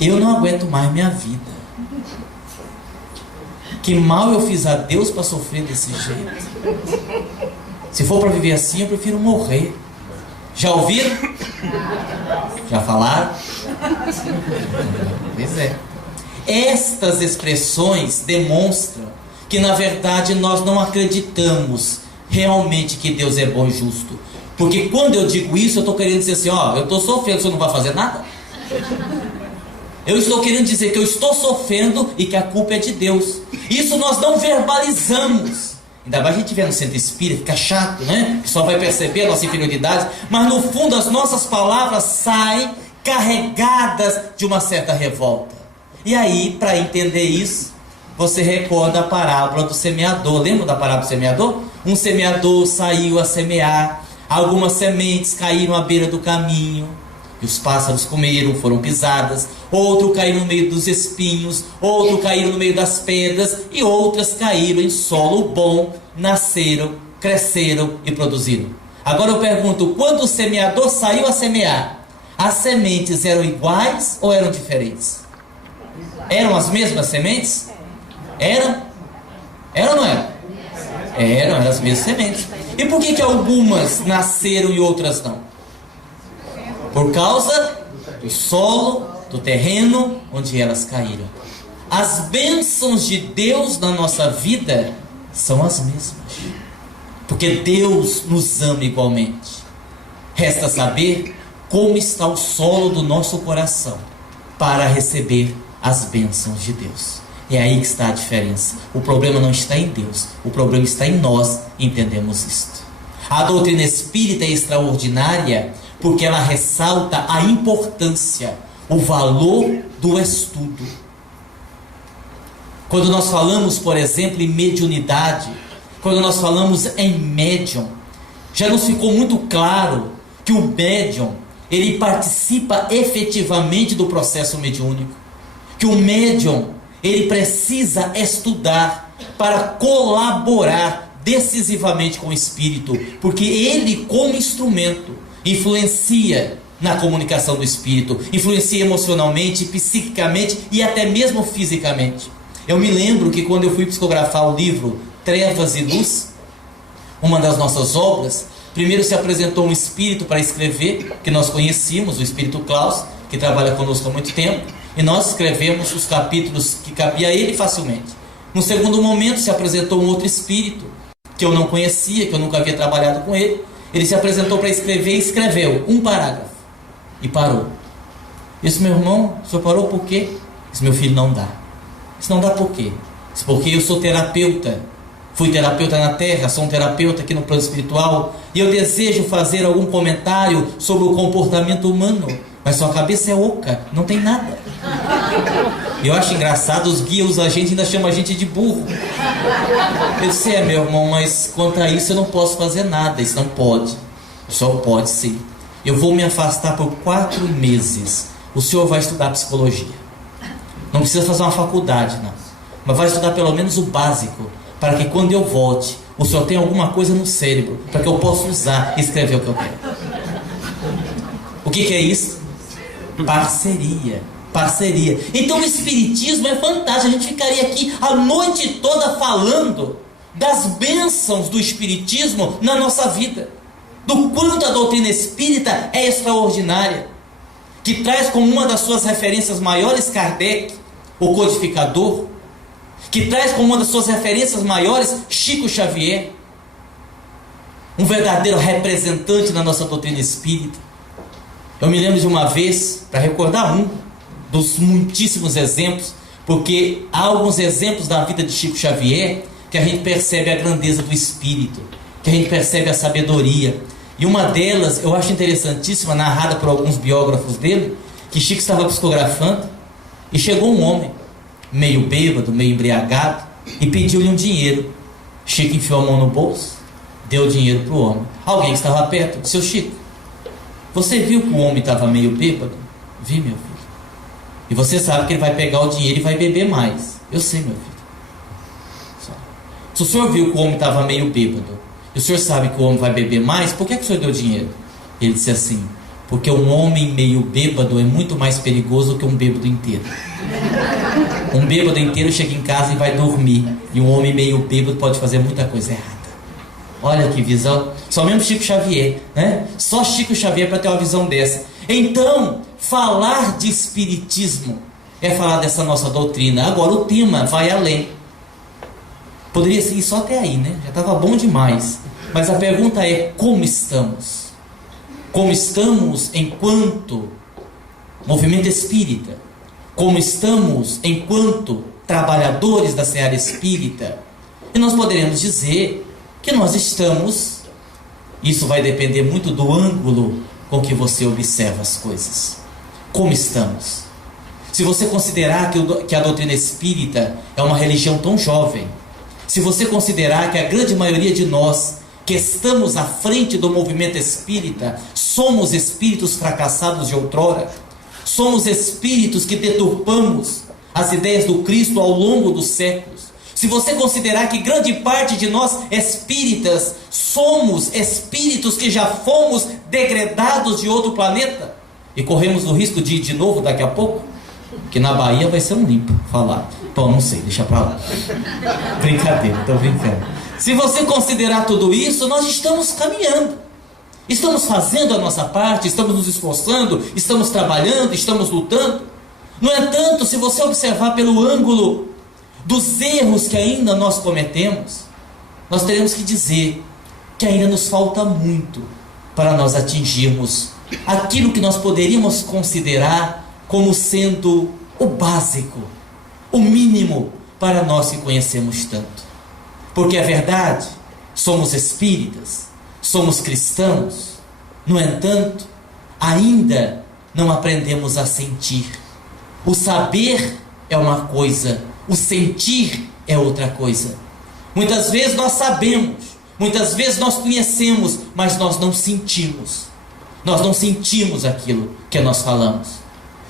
eu não aguento mais minha vida. Que mal eu fiz a Deus para sofrer desse jeito. Se for para viver assim, eu prefiro morrer. Já ouviram? Já falaram? Pois é. Estas expressões demonstram que na verdade nós não acreditamos realmente que Deus é bom e justo. Porque quando eu digo isso, eu estou querendo dizer assim: ó, eu estou sofrendo, você não vai fazer nada? Eu estou querendo dizer que eu estou sofrendo e que a culpa é de Deus. Isso nós não verbalizamos. Ainda mais a gente estiver no centro espírita, fica chato, né? Que só vai perceber a nossa inferioridade. Mas no fundo as nossas palavras saem carregadas de uma certa revolta. E aí, para entender isso, você recorda a parábola do semeador. Lembra da parábola do semeador? Um semeador saiu a semear. Algumas sementes caíram à beira do caminho e os pássaros comeram, foram pisadas. Outro caiu no meio dos espinhos, outro caiu no meio das pedras e outras caíram em solo bom, nasceram, cresceram e produziram. Agora eu pergunto, quando o semeador saiu a semear, as sementes eram iguais ou eram diferentes? Eram as mesmas sementes? Eram? Eram ou não eram? Eram as mesmas sementes. E por que algumas nasceram e outras não? Por causa do solo, do terreno onde elas caíram. As bênçãos de Deus na nossa vida são as mesmas, porque Deus nos ama igualmente. Resta saber como está o solo do nosso coração para receber as bênçãos de Deus. É aí que está a diferença. O problema não está em Deus, o problema está em nós, entendemos isto. A doutrina espírita é extraordinária porque ela ressalta a importância, o valor do estudo. Quando nós falamos, por exemplo, em mediunidade, quando nós falamos em médium, já nos ficou muito claro que o médium, ele participa efetivamente do processo mediúnico. Que o médium, ele precisa estudar para colaborar decisivamente com o espírito, porque ele, como instrumento, influencia na comunicação do espírito, influencia emocionalmente, psiquicamente e até mesmo fisicamente. Eu me lembro que quando eu fui psicografar o livro Trevas e Luz, uma das nossas obras, primeiro se apresentou um espírito para escrever, que nós conhecíamos, o espírito Klaus, que trabalha conosco há muito tempo, e nós escrevemos os capítulos que cabia a ele facilmente. No segundo momento se apresentou um outro espírito, que eu não conhecia, que eu nunca havia trabalhado com ele. Ele se apresentou para escrever e escreveu um parágrafo e parou. Disse: meu irmão, o senhor parou por quê? Disse: meu filho, não dá. Disse: não dá por quê? Disse: porque eu sou terapeuta, fui terapeuta na Terra, sou um terapeuta aqui no plano espiritual, e eu desejo fazer algum comentário sobre o comportamento humano, mas sua cabeça é oca, não tem nada. Eu acho engraçado, os guias, os agentes ainda chamam a gente de burro. Eu disse: meu irmão, mas quanto a isso eu não posso fazer nada. Isso não pode. Só pode sim. Eu vou me afastar por 4 meses. O senhor vai estudar psicologia. Não precisa fazer uma faculdade, não, mas vai estudar pelo menos o básico, para que quando eu volte, o senhor tenha alguma coisa no cérebro, para que eu possa usar e escrever o que eu quero. O que é isso? Parceria. Parceria. Então o espiritismo é fantástico. A gente ficaria aqui a noite toda falando das bênçãos do espiritismo na nossa vida, do quanto a doutrina espírita é extraordinária, que traz como uma das suas referências maiores Kardec, o codificador, que traz como uma das suas referências maiores Chico Xavier, um verdadeiro representante da nossa doutrina espírita. Eu me lembro de uma vez, para recordar um dos muitíssimos exemplos, porque há alguns exemplos da vida de Chico Xavier que a gente percebe a grandeza do espírito, que a gente percebe a sabedoria. E uma delas, eu acho interessantíssima, narrada por alguns biógrafos dele, que Chico estava psicografando e chegou um homem, meio bêbado, meio embriagado, e pediu-lhe um dinheiro. Chico enfiou a mão no bolso, deu o dinheiro para o homem. Alguém que estava perto disse: seu Chico, você viu que o homem estava meio bêbado? Vi, meu filho. E você sabe que ele vai pegar o dinheiro e vai beber mais. Eu sei, meu filho. Se o senhor viu que o homem estava meio bêbado, e o senhor sabe que o homem vai beber mais, por que o senhor deu dinheiro? Ele disse assim: porque um homem meio bêbado é muito mais perigoso que um bêbado inteiro. Um bêbado inteiro chega em casa e vai dormir, e um homem meio bêbado pode fazer muita coisa errada. Olha que visão. Só mesmo Chico Xavier, né? Só Chico Xavier para ter uma visão dessa. Então, falar de espiritismo é falar dessa nossa doutrina. Agora o tema vai além. Poderia ir só até aí, né? Já estava bom demais. Mas a pergunta é: como estamos? Como estamos enquanto movimento espírita? Como estamos enquanto trabalhadores da seara espírita? E nós poderemos dizer que nós estamos, isso vai depender muito do ângulo com que você observa as coisas. Como estamos? Se você considerar que a doutrina espírita é uma religião tão jovem, se você considerar que a grande maioria de nós que estamos à frente do movimento espírita somos espíritos fracassados de outrora, somos espíritos que deturpamos as ideias do Cristo ao longo dos séculos, se você considerar que grande parte de nós espíritas somos espíritos que já fomos degradados de outro planeta e corremos o risco de ir de novo daqui a pouco, que na Bahia vai ser um limpo falar. Bom, não sei, deixa pra lá. Brincadeira, tô brincando. Se você considerar tudo isso, nós estamos caminhando. Estamos fazendo a nossa parte, estamos nos esforçando, estamos trabalhando, estamos lutando. No entanto, se você observar pelo ângulo dos erros que ainda nós cometemos, nós teremos que dizer que ainda nos falta muito para nós atingirmos aquilo que nós poderíamos considerar como sendo o básico, o mínimo para nós que conhecemos tanto. Porque é verdade, somos espíritas, somos cristãos, no entanto, ainda não aprendemos a sentir. O saber é uma coisa, o sentir é outra coisa. Muitas vezes nós sabemos, muitas vezes nós conhecemos, mas nós não sentimos. Nós não sentimos aquilo que nós falamos.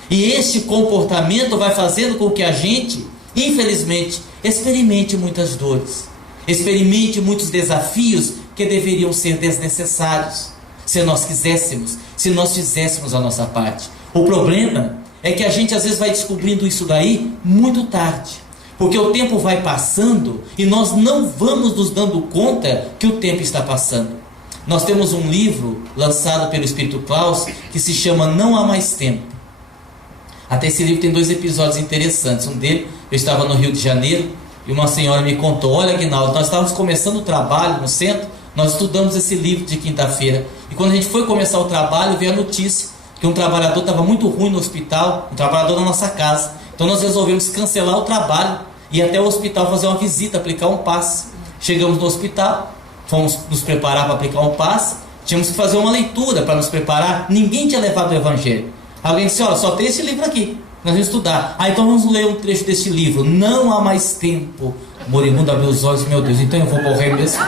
E este comportamento vai fazendo com que a gente, infelizmente, experimente muitas dores, experimente muitos desafios que deveriam ser desnecessários, se nós quiséssemos, se nós fizéssemos a nossa parte. O problema é que a gente às vezes vai descobrindo isso daí muito tarde, porque o tempo vai passando e nós não vamos nos dando conta que o tempo está passando. Nós temos um livro lançado pelo Espírito Klaus que se chama Não Há Mais Tempo. Até esse livro tem 2 episódios interessantes. Um deles, eu estava no Rio de Janeiro e uma senhora me contou: olha, Aguinaldo, nós estávamos começando o trabalho no centro, nós estudamos esse livro de quinta-feira, e quando a gente foi começar o trabalho, veio a notícia que um trabalhador estava muito ruim no hospital, um trabalhador da nossa casa. Então nós resolvemos cancelar o trabalho e ir até o hospital fazer uma visita, aplicar um passe. Chegamos no hospital, fomos nos preparar para aplicar um passe, tínhamos que fazer uma leitura para nos preparar. Ninguém tinha levado o Evangelho. Alguém disse: olha, só tem esse livro aqui, nós vamos estudar. Então vamos ler um trecho desse livro. Não há mais tempo. O moribundo abriu os olhos: meu Deus, então eu vou morrer mesmo.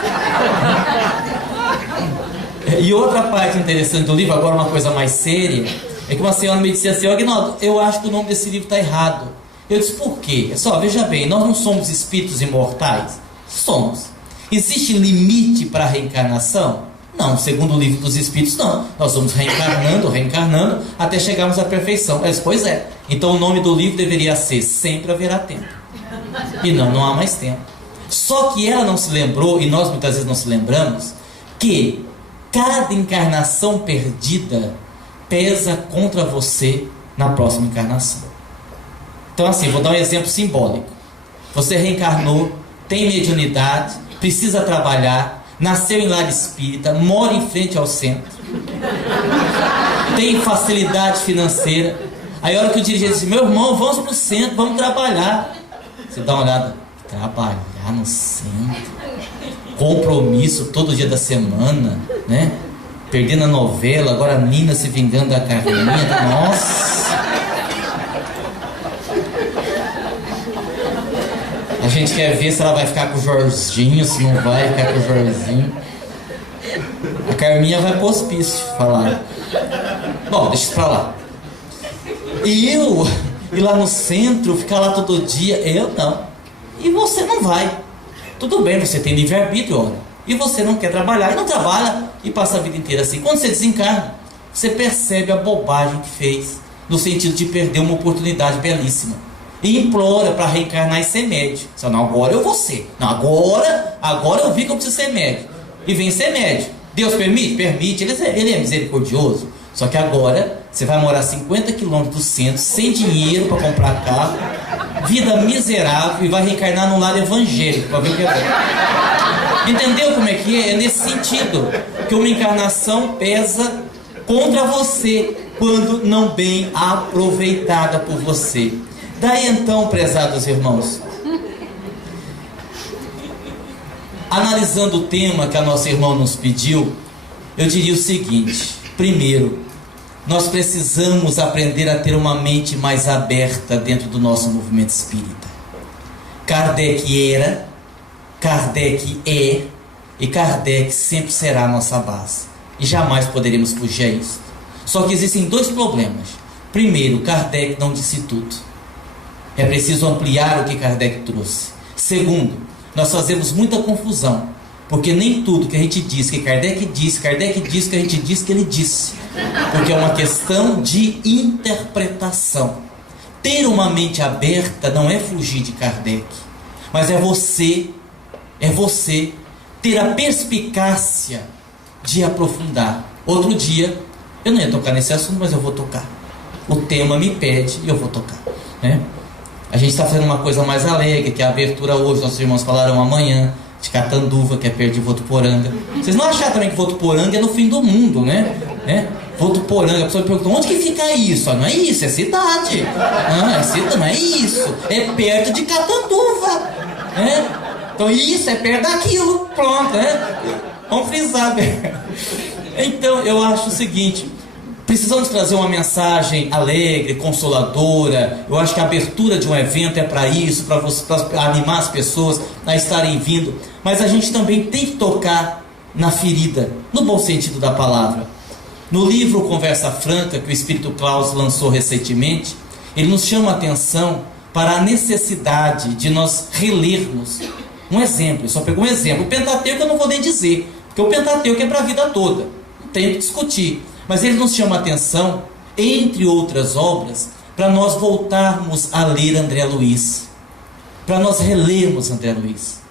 E outra parte interessante do livro, agora uma coisa mais séria, é que uma senhora me disse assim: Aguinaldo, eu acho que o nome desse livro está errado. Eu disse: por quê? Só, veja bem, nós não somos espíritos imortais? Somos. Existe limite para a reencarnação? Não, segundo o livro dos Espíritos, não. Nós vamos reencarnando, até chegarmos à perfeição. Eu disse: pois é. Então o nome do livro deveria ser Sempre Haverá Tempo. E não há mais tempo. Só que ela não se lembrou, e nós muitas vezes não se lembramos, que cada encarnação perdida pesa contra você na próxima encarnação. Então assim, vou dar um exemplo simbólico. Você reencarnou, tem mediunidade, precisa trabalhar, nasceu em lar espírita, mora em frente ao centro, tem facilidade financeira. Aí a hora que o dirigente diz: meu irmão, vamos para o centro, vamos trabalhar. Você dá uma olhada: trabalhar no centro? Compromisso todo dia da semana, né? Perdendo a novela, agora a Nina se vingando da Carminha. Nossa! A gente quer ver se ela vai ficar com o Jorginho, se não vai ficar com o Jorginho. A Carminha vai pro hospício, falar. Bom, deixa isso pra lá. E eu ir lá no centro, ficar lá todo dia? Eu não. E você não vai. Tudo bem, você tem livre-arbítrio, olha. E você não quer trabalhar, e não trabalha, e passa a vida inteira assim. Quando você desencarna, você percebe a bobagem que fez, no sentido de perder uma oportunidade belíssima. E implora para reencarnar e ser médico. Só, não, agora eu vou ser. Não, agora eu vi que eu preciso ser médico. E vem ser médico. Deus permite? Permite. Ele é misericordioso. Só que agora você vai morar 50 quilômetros do centro, sem dinheiro para comprar carro, vida miserável, e vai reencarnar num lar evangélico para ver o que é. Entendeu como é que é? É nesse sentido que uma encarnação pesa contra você quando não bem aproveitada por você. Daí então, prezados irmãos, analisando o tema que a nossa irmã nos pediu, eu diria o seguinte: primeiro, nós precisamos aprender a ter uma mente mais aberta dentro do nosso movimento espírita. Kardec era, Kardec é, e Kardec sempre será a nossa base. E jamais poderemos fugir a isso. Só que existem 2 problemas. Primeiro, Kardec não disse tudo. É preciso ampliar o que Kardec trouxe. Segundo, nós fazemos muita confusão, porque nem tudo que a gente diz que Kardec disse que a gente diz que ele disse, porque é uma questão de interpretação. Ter uma mente aberta não é fugir de Kardec, mas é você ter a perspicácia de aprofundar. Outro dia, eu não ia tocar nesse assunto, mas eu vou tocar. O tema me pede e eu vou tocar, né? A gente está fazendo uma coisa mais alegre, que é a abertura hoje, nossos irmãos falaram amanhã, de Catanduva, que é perto de Votuporanga. Vocês não acharam também que Votuporanga é no fim do mundo, né? Votuporanga, a pessoa me perguntou, onde que fica isso? Não é isso, é cidade. Não é isso, é perto de Catanduva, né? Então isso é perto daquilo, pronto, né? Vamos frisar, né? Então eu acho o seguinte, precisamos trazer uma mensagem alegre, consoladora. Eu acho que a abertura de um evento é para isso, para animar as pessoas a estarem vindo. Mas a gente também tem que tocar na ferida, no bom sentido da palavra. No livro Conversa Franca, que o Espírito Klaus lançou recentemente, ele nos chama a atenção para a necessidade de nós relermos. Um exemplo, só pegou um exemplo. O Pentateuco eu não vou nem dizer, porque o Pentateuco é para a vida toda, não tem o que discutir. Mas ele nos chama a atenção, entre outras obras, para nós voltarmos a ler André Luiz, para nós relermos André Luiz,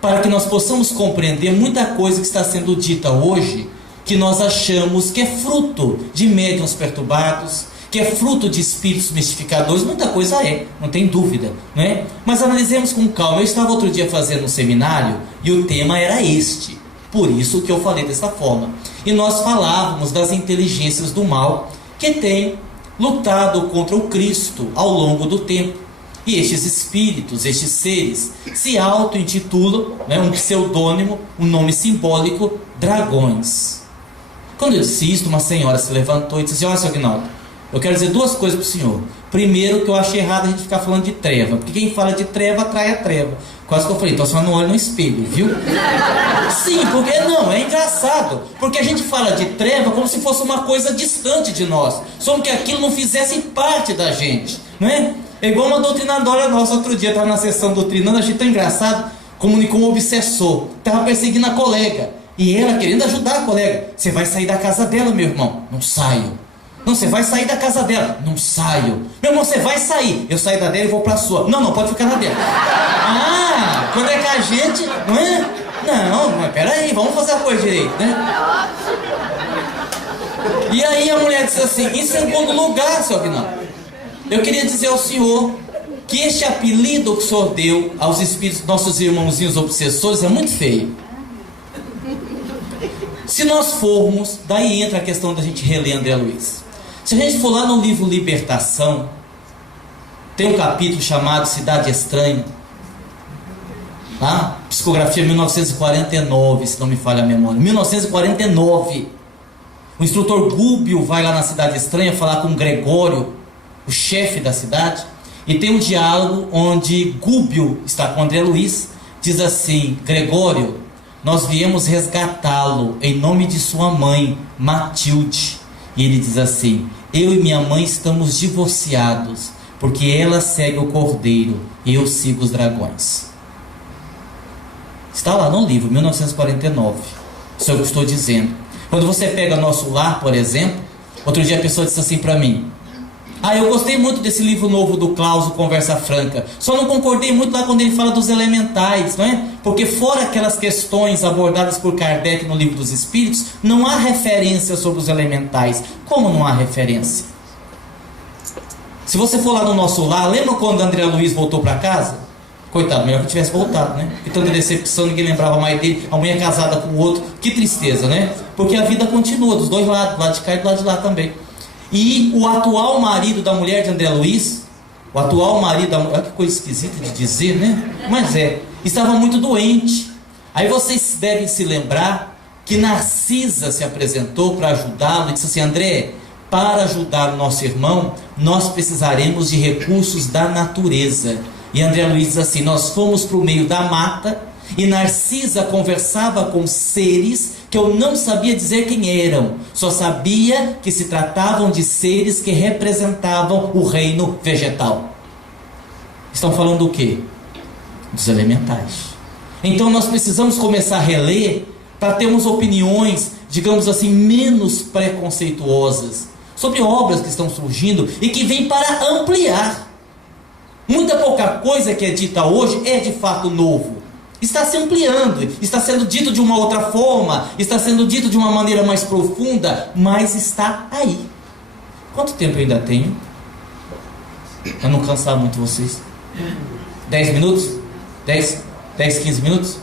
para que nós possamos compreender muita coisa que está sendo dita hoje, que nós achamos que é fruto de médiuns perturbados, que é fruto de espíritos mistificadores. Muita coisa é, não tem dúvida, não é? Mas analisemos com calma. Eu estava outro dia fazendo um seminário e o tema era este, por isso que eu falei dessa forma. E nós falávamos das inteligências do mal que têm lutado contra o Cristo ao longo do tempo. E estes espíritos, estes seres, se auto-intitulam, né, um pseudônimo, um nome simbólico, dragões. Quando eu disse isso, uma senhora se levantou e disse assim: olha, seu Aguinaldo, eu quero dizer duas coisas para o senhor. Primeiro, que eu achei errado a gente ficar falando de treva, porque quem fala de treva atrai a treva. Quase que eu falei, então a senhora não olha no espelho, viu? Sim, porque não, é engraçado, porque a gente fala de treva como se fosse uma coisa distante de nós, como que aquilo não fizesse parte da gente, não é? É igual uma doutrinadora nossa, outro dia estava na sessão doutrinando, achei tão engraçado, comunicou um obsessor, estava perseguindo a colega, e ela querendo ajudar a colega. Você vai sair da casa dela, meu irmão? Não saio. Não, você vai sair da casa dela. Não saio. Meu irmão, você vai sair. Eu saio da dela e vou pra sua. Não, pode ficar na dela. Ah, quando é que a gente... Não é? Não, mas peraí, vamos fazer a coisa direito, né? E aí a mulher disse assim: em segundo lugar, seu Aguinaldo, eu queria dizer ao senhor que este apelido que o senhor deu aos espíritos, nossos irmãozinhos obsessores, é muito feio. Se nós formos, daí entra a questão da gente reler André Luiz. Se a gente for lá no livro Libertação, tem um capítulo chamado Cidade Estranha, tá? Psicografia 1949, se não me falha a memória. 1949. O instrutor Gúbio vai lá na Cidade Estranha falar com Gregório, o chefe da cidade, e tem um diálogo onde Gúbio está com André Luiz, diz assim: Gregório, nós viemos resgatá-lo em nome de sua mãe, Matilde. E ele diz assim: eu e minha mãe estamos divorciados, porque ela segue o cordeiro e eu sigo os dragões. Está lá no livro, 1949. Isso é o que eu estou dizendo. Quando você pega Nosso Lar, por exemplo, outro dia a pessoa disse assim para mim: eu gostei muito desse livro novo do Klaus, Conversa Franca, só não concordei muito lá quando ele fala dos elementais, não é? Porque fora aquelas questões abordadas por Kardec no Livro dos Espíritos, não há referência sobre os elementais. Como não há referência? Se você for lá no Nosso Lar, lembra quando André Luiz voltou para casa? Coitado, melhor que tivesse voltado, né? E tanta decepção, ninguém lembrava mais dele, a mulher casada com o outro, que tristeza, né? Porque a vida continua dos dois lados, do lado de cá e do lado de lá também. E o atual marido da mulher de André Luiz, o atual marido da mulher, olha que coisa esquisita de dizer, né? Mas estava muito doente. Aí vocês devem se lembrar que Narcisa se apresentou para ajudá-lo e disse assim: André, para ajudar o nosso irmão, nós precisaremos de recursos da natureza. E André Luiz diz assim: nós fomos para o meio da mata e Narcisa conversava com seres que eu não sabia dizer quem eram, só sabia que se tratavam de seres que representavam o reino vegetal. Estão falando do quê? dos elementais. Então nós precisamos começar a reler para termos opiniões, digamos assim, menos preconceituosas sobre obras que estão surgindo e que vêm para ampliar. Muita pouca coisa que é dita hoje é de fato novo. Está se ampliando, está sendo dito de uma outra forma, está sendo dito de uma maneira mais profunda, mas está aí. Quanto tempo eu ainda tenho? Para não cansar muito vocês. 10 minutos? 10, 15 minutos?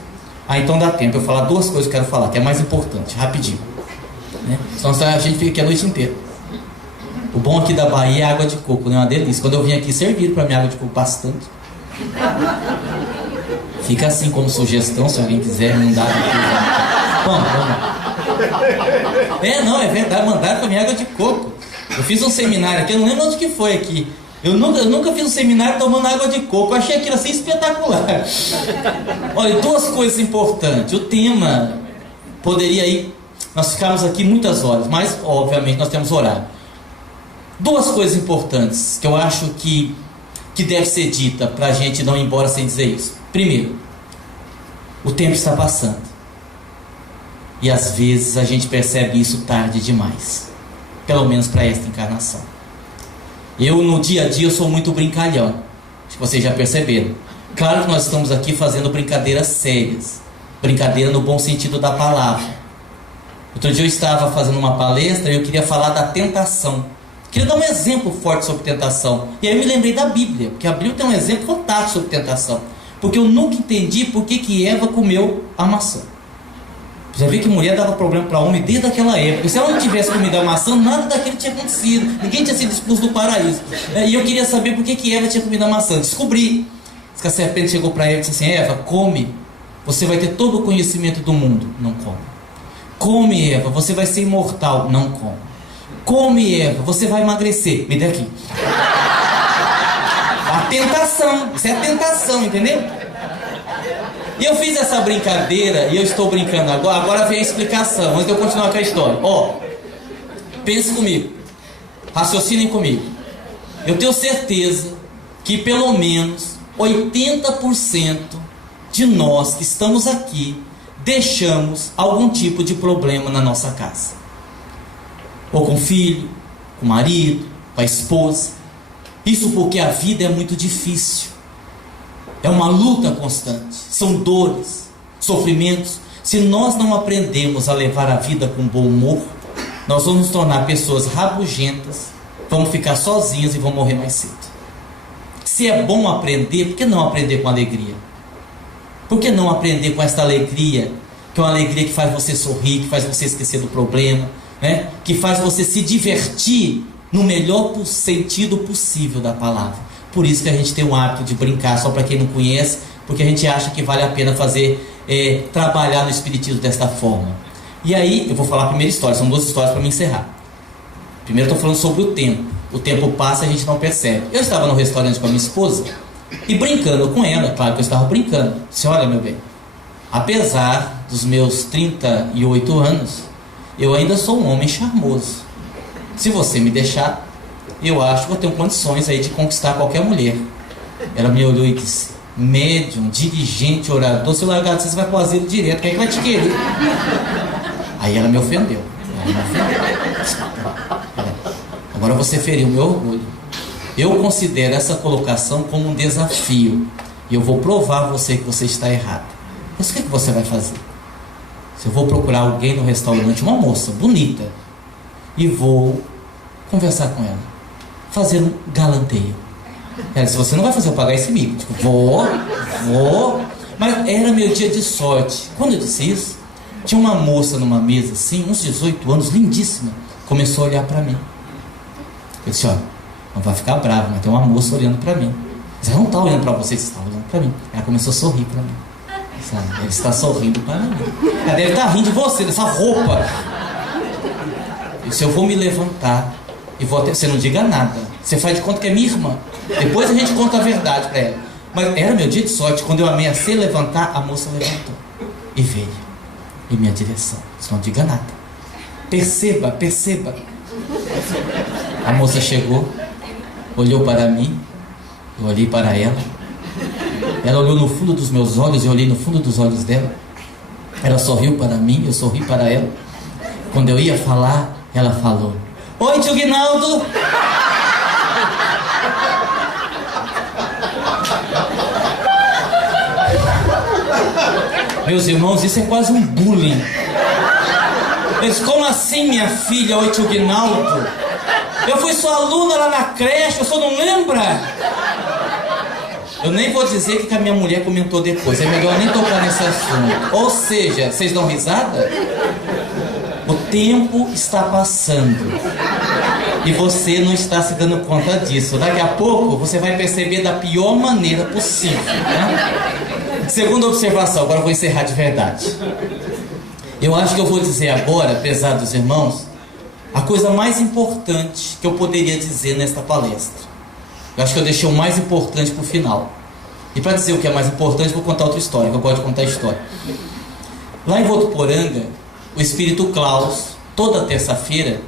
Então dá tempo eu falar duas coisas que eu quero falar, que é mais importante, rapidinho, né? Senão a gente fica aqui a noite inteira. O bom aqui da Bahia é água de coco, né? Uma delícia. Quando eu vim aqui, serviram para mim água de coco bastante. Fica assim como sugestão, se alguém quiser mandar. Vamos. Não, é verdade, mandaram para mim água de coco. Eu fiz um seminário aqui, eu não lembro onde que foi aqui. Eu nunca fiz um seminário tomando água de coco. Eu achei aquilo assim espetacular. Olha, duas coisas importantes. O tema poderia ir... Nós ficamos aqui muitas horas, mas obviamente nós temos horário. Duas coisas importantes que eu acho que deve ser dita para a gente não ir embora sem dizer isso. Primeiro, o tempo está passando. E às vezes a gente percebe isso tarde demais. Pelo menos para esta encarnação. Eu no dia a dia eu sou muito brincalhão. Acho que vocês já perceberam. Claro que nós estamos aqui fazendo brincadeiras sérias. Brincadeira no bom sentido da palavra. Outro dia eu estava fazendo uma palestra e eu queria falar da tentação. Queria dar um exemplo forte sobre tentação. E aí eu me lembrei da Bíblia, porque a Bíblia tem um exemplo fantástico sobre tentação. Porque eu nunca entendi por que Eva comeu a maçã. Já vi que mulher dava problema para homem desde aquela época. Se ela não tivesse comido a maçã, nada daquilo tinha acontecido. Ninguém tinha sido expulso do paraíso. E eu queria saber por que Eva tinha comido a maçã. Descobri. Diz que a serpente chegou para Eva e disse assim: Eva, come. Você vai ter todo o conhecimento do mundo. Não come. Come, Eva, você vai ser imortal. Não come. Come, Eva, você vai emagrecer. Me dê aqui. A tentação. Isso é a tentação, entendeu? E eu fiz essa brincadeira, e eu estou brincando agora. Agora vem a explicação, antes de eu continuar com a história. Pense comigo. Raciocinem comigo. Eu tenho certeza que pelo menos 80% de nós que estamos aqui deixamos algum tipo de problema na nossa casa. Ou com o filho, com o marido, com a esposa. Isso porque a vida é muito difícil. É uma luta constante. São dores, sofrimentos. Se nós não aprendemos a levar a vida com bom humor, nós vamos nos tornar pessoas rabugentas, vamos ficar sozinhos e vamos morrer mais cedo. Se é bom aprender, por que não aprender com alegria? Por que não aprender com esta alegria, que é uma alegria que faz você sorrir, que faz você esquecer do problema, né? Que faz você se divertir no melhor sentido possível da palavra. Por isso que a gente tem o hábito de brincar, só para quem não conhece, porque a gente acha que vale a pena trabalhar no espiritismo desta forma. E aí, eu vou falar a primeira história, são duas histórias para me encerrar. Primeiro eu estou falando sobre o tempo. O tempo passa e a gente não percebe. Eu estava no restaurante com a minha esposa e brincando com ela, claro que eu estava brincando. Disse: olha, meu bem, apesar dos meus 38 anos, eu ainda sou um homem charmoso. Se você me deixar, eu acho que eu tenho condições aí de conquistar qualquer mulher. Ela me olhou e disse: médium, dirigente, orador, se eu largar você vai pro asilo direto, quem é que vai te querer? Aí ela me ofendeu. Agora você feriu o meu orgulho. Eu considero essa colocação como um desafio. E eu vou provar a você que você está errado. Mas o que você vai fazer? Se eu vou procurar alguém no restaurante, uma moça bonita, e vou conversar com ela, fazer um galanteio. Ela disse: você não vai fazer eu pagar esse mico? Tipo, vou. Mas era meu dia de sorte. Quando eu disse isso, tinha uma moça numa mesa assim, uns 18 anos, lindíssima. Começou a olhar para mim. Eu disse: olha, não vai ficar brava, mas tem uma moça olhando para mim. Mas ela não está olhando para você, você está olhando para mim. Ela começou a sorrir para mim. Sabe? Ela está sorrindo para mim. Ela deve estar rindo de você, dessa roupa. Eu disse: eu vou me levantar e vou até... Você não diga nada. Você faz de conta que é minha irmã. Depois a gente conta a verdade para ela. Mas era meu dia de sorte. Quando eu ameacei levantar, a moça levantou e veio em minha direção. Você não diga nada. Perceba. A moça chegou, olhou para mim, eu olhei para ela. Ela olhou no fundo dos meus olhos, eu olhei no fundo dos olhos dela. Ela sorriu para mim, eu sorri para ela. Quando eu ia falar, ela falou: oi, tio Guinaldo! Meus irmãos, isso é quase um bullying. Eles, como assim, minha filha? Oi, tio Guinaldo? Eu fui sua aluna lá na creche, o senhor não lembra? Eu nem vou dizer o que a minha mulher comentou depois. É melhor nem tocar nesse assunto. Ou seja, vocês dão risada? O tempo está passando e você não está se dando conta disso. Daqui a pouco você vai perceber da pior maneira possível, né? Segunda observação, agora eu vou encerrar de verdade. Eu acho que eu vou dizer agora, pesados irmãos, a coisa mais importante que eu poderia dizer nesta palestra. Eu acho que eu deixei o mais importante para o final. E para dizer o que é mais importante, vou contar outra história, que eu gosto de contar história. Lá em Votuporanga, o espírito Klaus, toda terça-feira,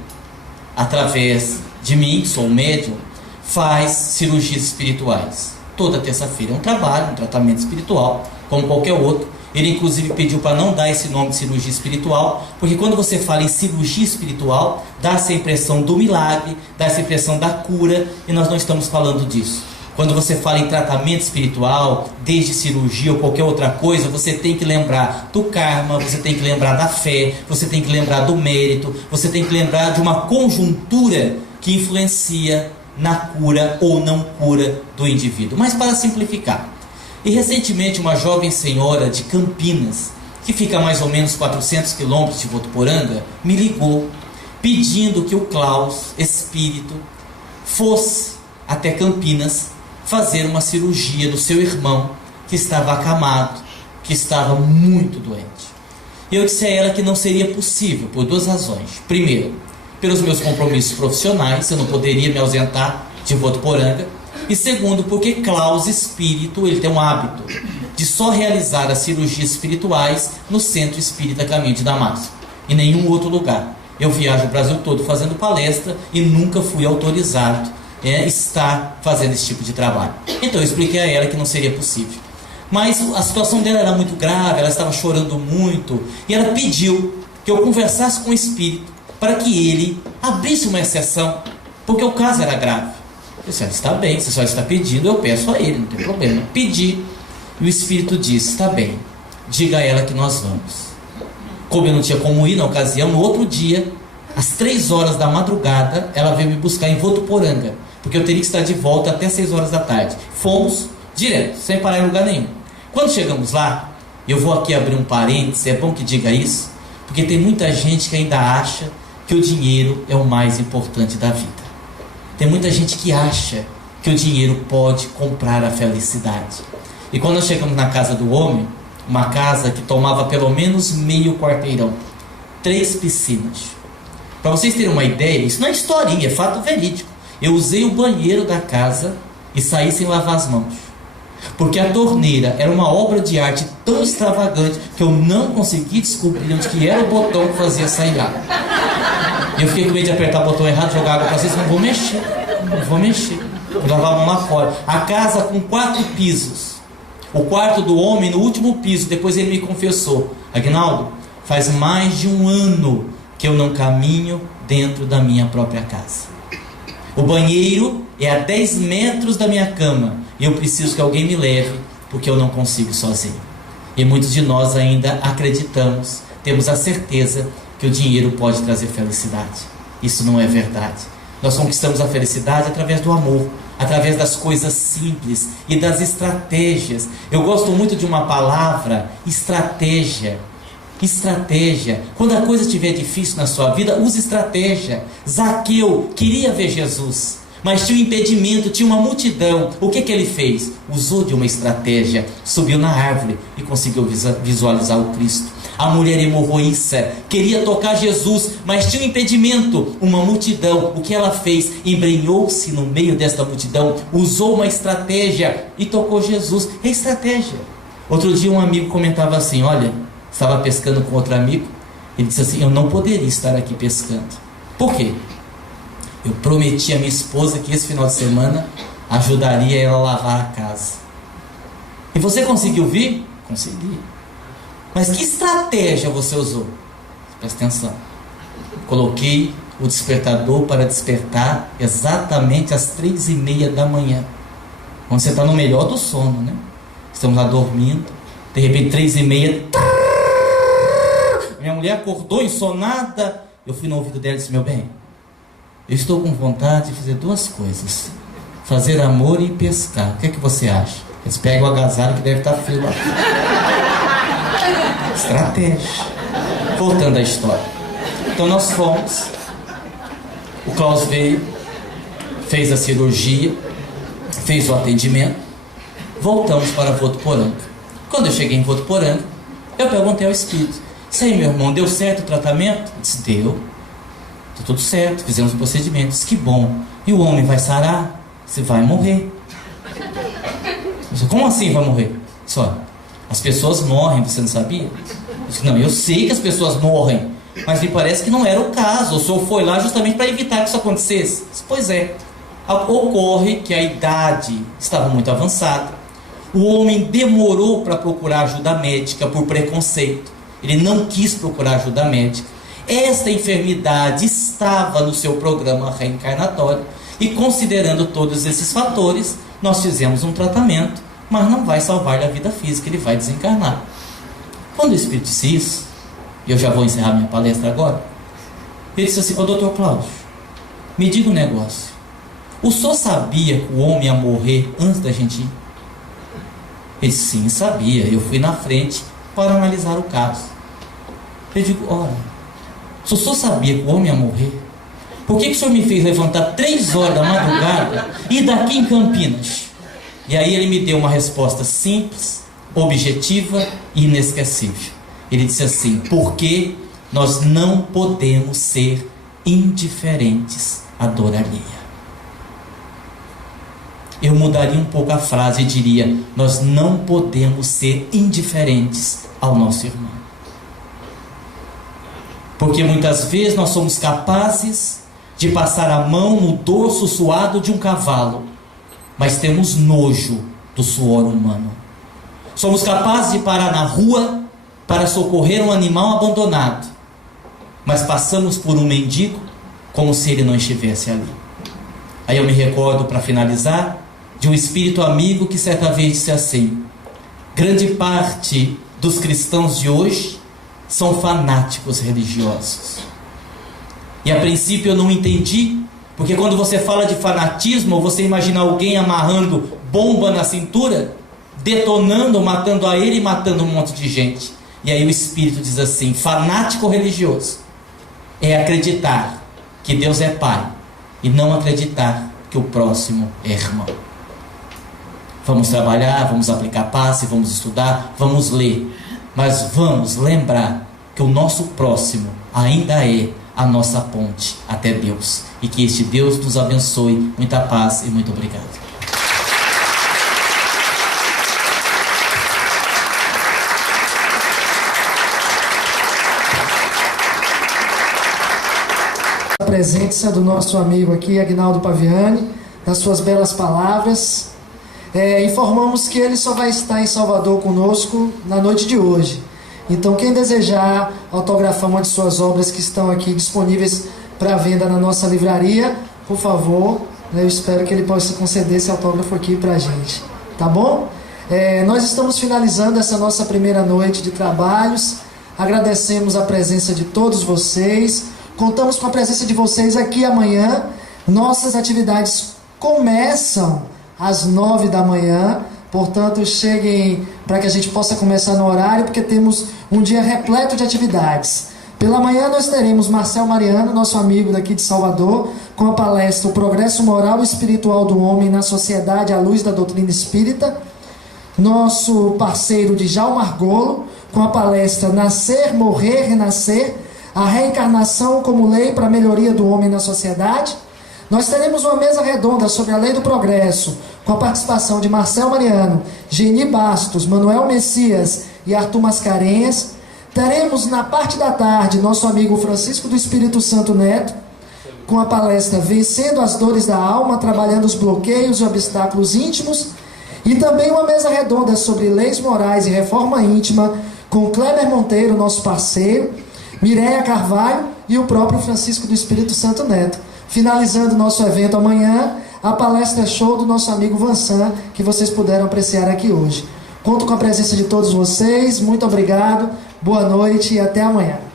através de mim, que sou um médium, faz cirurgias espirituais. Toda terça-feira. É um trabalho, um tratamento espiritual, como qualquer outro. Ele inclusive pediu para não dar esse nome de cirurgia espiritual, porque quando você fala em cirurgia espiritual, dá essa impressão do milagre, dá essa impressão da cura, e nós não estamos falando disso. Quando você fala em tratamento espiritual, desde cirurgia ou qualquer outra coisa, você tem que lembrar do karma, você tem que lembrar da fé, você tem que lembrar do mérito, você tem que lembrar de uma conjuntura que influencia na cura ou não cura do indivíduo. Mas para simplificar, e recentemente uma jovem senhora de Campinas, que fica a mais ou menos 400 quilômetros de Votuporanga, me ligou pedindo que o Klaus, espírito, fosse até Campinas fazer uma cirurgia do seu irmão, que estava acamado, que estava muito doente. Eu disse a ela que não seria possível, por duas razões. Primeiro, pelos meus compromissos profissionais, eu não poderia me ausentar de Votuporanga. E segundo, porque Klaus Espírito, ele tem um hábito de só realizar as cirurgias espirituais no Centro Espírita Caminho de Damasco, em nenhum outro lugar. Eu viajo o Brasil todo fazendo palestra e nunca fui autorizado estar fazendo esse tipo de trabalho. Então eu expliquei a ela que não seria possível. Mas a situação dela era muito grave, ela estava chorando muito, e ela pediu que eu conversasse com o Espírito para que ele abrisse uma exceção, porque o caso era grave. Eu disse: está bem, você só está pedindo, eu peço a ele, não tem problema. Pedi, e o Espírito disse: está bem, diga a ela que nós vamos. Como eu não tinha como ir na ocasião, no outro dia, às 3 horas da madrugada, ela veio me buscar em Votuporanga, porque eu teria que estar de volta até 6 horas da tarde. Fomos direto, sem parar em lugar nenhum. Quando chegamos lá, eu vou aqui abrir um parênteses, é bom que diga isso, porque tem muita gente que ainda acha que o dinheiro é o mais importante da vida. Tem muita gente que acha que o dinheiro pode comprar a felicidade. E quando nós chegamos na casa do homem, uma casa que tomava pelo menos meio quarteirão, 3 piscinas. Para vocês terem uma ideia, isso não é historinha, é fato verídico. Eu usei o banheiro da casa e saí sem lavar as mãos, porque a torneira era uma obra de arte tão extravagante que eu não consegui descobrir onde que era o botão que fazia sair água. E eu fiquei com medo de apertar o botão errado, jogar água para vocês, não vou mexer. Eu lavava a mão lá fora. A casa com 4 pisos. O quarto do homem no último piso. Depois ele me confessou: Aguinaldo, faz mais de 1 ano que eu não caminho dentro da minha própria casa. O banheiro é a 10 metros da minha cama e eu preciso que alguém me leve, porque eu não consigo sozinho. E muitos de nós ainda acreditamos, temos a certeza que o dinheiro pode trazer felicidade. Isso não é verdade. Nós conquistamos a felicidade através do amor, através das coisas simples e das estratégias. Eu gosto muito de uma palavra: estratégia. Estratégia. Quando a coisa estiver difícil na sua vida, use estratégia. Zaqueu queria ver Jesus, mas tinha um impedimento, tinha uma multidão. O que ele fez? Usou de uma estratégia, subiu na árvore e conseguiu visualizar o Cristo. A mulher hemorroíça queria tocar Jesus, mas tinha um impedimento, uma multidão. O que ela fez? Embrenhou-se no meio desta multidão, usou uma estratégia e tocou Jesus. É estratégia. Outro dia um amigo comentava assim: olha, estava pescando com outro amigo, ele disse assim: eu não poderia estar aqui pescando. Por quê? Eu prometi a minha esposa que esse final de semana ajudaria ela a lavar a casa. E você conseguiu vir? Consegui. Mas que estratégia você usou? Presta atenção. Coloquei o despertador para despertar exatamente às 3h30 da manhã. Quando você está no melhor do sono, né? Estamos lá dormindo. De repente, 3h30. Minha mulher acordou ensonada. Eu fui no ouvido dela e disse: meu bem, eu estou com vontade de fazer duas coisas: fazer amor e pescar. O que é que você acha? Eles pegam o agasalho que deve estar frio lá. Estratégia. Voltando à história. Então nós fomos. O Klaus veio, fez a cirurgia, fez o atendimento. Voltamos para Votuporanga. Quando eu cheguei em Votuporanga, eu perguntei ao espírito: isso aí, meu irmão, deu certo o tratamento? Ele disse: deu. Deu tudo certo, fizemos o procedimento. Disse: que bom. E o homem vai sarar? Você vai morrer. Eu disse: como assim vai morrer? Só, as pessoas morrem, você não sabia? Eu disse: não, eu sei que as pessoas morrem, mas me parece que não era o caso. O senhor foi lá justamente para evitar que isso acontecesse. Eu disse: pois é. Ocorre que a idade estava muito avançada. O homem demorou para procurar ajuda médica por preconceito. Ele não quis procurar ajuda médica. Esta enfermidade estava no seu programa reencarnatório. E considerando todos esses fatores, nós fizemos um tratamento, mas não vai salvar a vida física, ele vai desencarnar. Quando o Espírito disse isso, e eu já vou encerrar minha palestra agora, ele disse assim: ô doutor Cláudio, me diga um negócio. O senhor sabia que o homem ia morrer antes da gente ir? Ele disse: sim, sabia. Eu fui na frente para analisar o caso. Eu digo: olha, se o senhor sabia que o homem ia morrer, por que o senhor me fez levantar 3 horas da madrugada e ir daqui em Campinas? E aí ele me deu uma resposta simples, objetiva e inesquecível. Ele disse assim: porque nós não podemos ser indiferentes à dor alheia. Eu mudaria um pouco a frase e diria: nós não podemos ser indiferentes ao nosso irmão. Porque muitas vezes nós somos capazes de passar a mão no dorso suado de um cavalo, mas temos nojo do suor humano. Somos capazes de parar na rua para socorrer um animal abandonado, mas passamos por um mendigo como se ele não estivesse ali. Aí eu me recordo, para finalizar, de um espírito amigo que certa vez disse assim: grande parte dos cristãos de hoje são fanáticos religiosos. E a princípio eu não entendi, porque quando você fala de fanatismo, você imagina alguém amarrando bomba na cintura, detonando, matando a ele e matando um monte de gente. E aí o Espírito diz assim: fanático religioso é acreditar que Deus é Pai e não acreditar que o próximo é irmão. Vamos trabalhar, vamos aplicar passe, vamos estudar, vamos ler, mas vamos lembrar que o nosso próximo ainda é a nossa ponte até Deus. E que este Deus nos abençoe. Muita paz e muito obrigado. A presença do nosso amigo aqui, Aguinaldo Paviani, das suas belas palavras. Informamos que ele só vai estar em Salvador conosco na noite de hoje. Então, quem desejar autografar uma de suas obras que estão aqui disponíveis para venda na nossa livraria, por favor, eu espero que ele possa conceder esse autógrafo aqui para a gente. Tá bom? Nós estamos finalizando essa nossa primeira noite de trabalhos. Agradecemos a presença de todos vocês. Contamos com a presença de vocês aqui amanhã. Nossas atividades começam às 9 da manhã, portanto cheguem para que a gente possa começar no horário, porque temos um dia repleto de atividades. Pela manhã nós teremos Marcel Mariano, nosso amigo daqui de Salvador, com a palestra O Progresso Moral e Espiritual do Homem na Sociedade à Luz da Doutrina Espírita. Nosso parceiro Djalma Argolo, com a palestra Nascer, Morrer, Renascer, a reencarnação como lei para a melhoria do homem na sociedade. Nós teremos uma mesa redonda sobre a lei do progresso, com a participação de Marcel Mariano, Geni Bastos, Manuel Messias e Arthur Mascarenhas. Teremos na parte da tarde nosso amigo Francisco do Espírito Santo Neto, com a palestra Vencendo as Dores da Alma, trabalhando os bloqueios e obstáculos íntimos. E também uma mesa redonda sobre leis morais e reforma íntima, com Kleber Monteiro, nosso parceiro, Mireia Carvalho e o próprio Francisco do Espírito Santo Neto. Finalizando nosso evento amanhã, a palestra show do nosso amigo Vansan, que vocês puderam apreciar aqui hoje. Conto com a presença de todos vocês, muito obrigado, boa noite e até amanhã.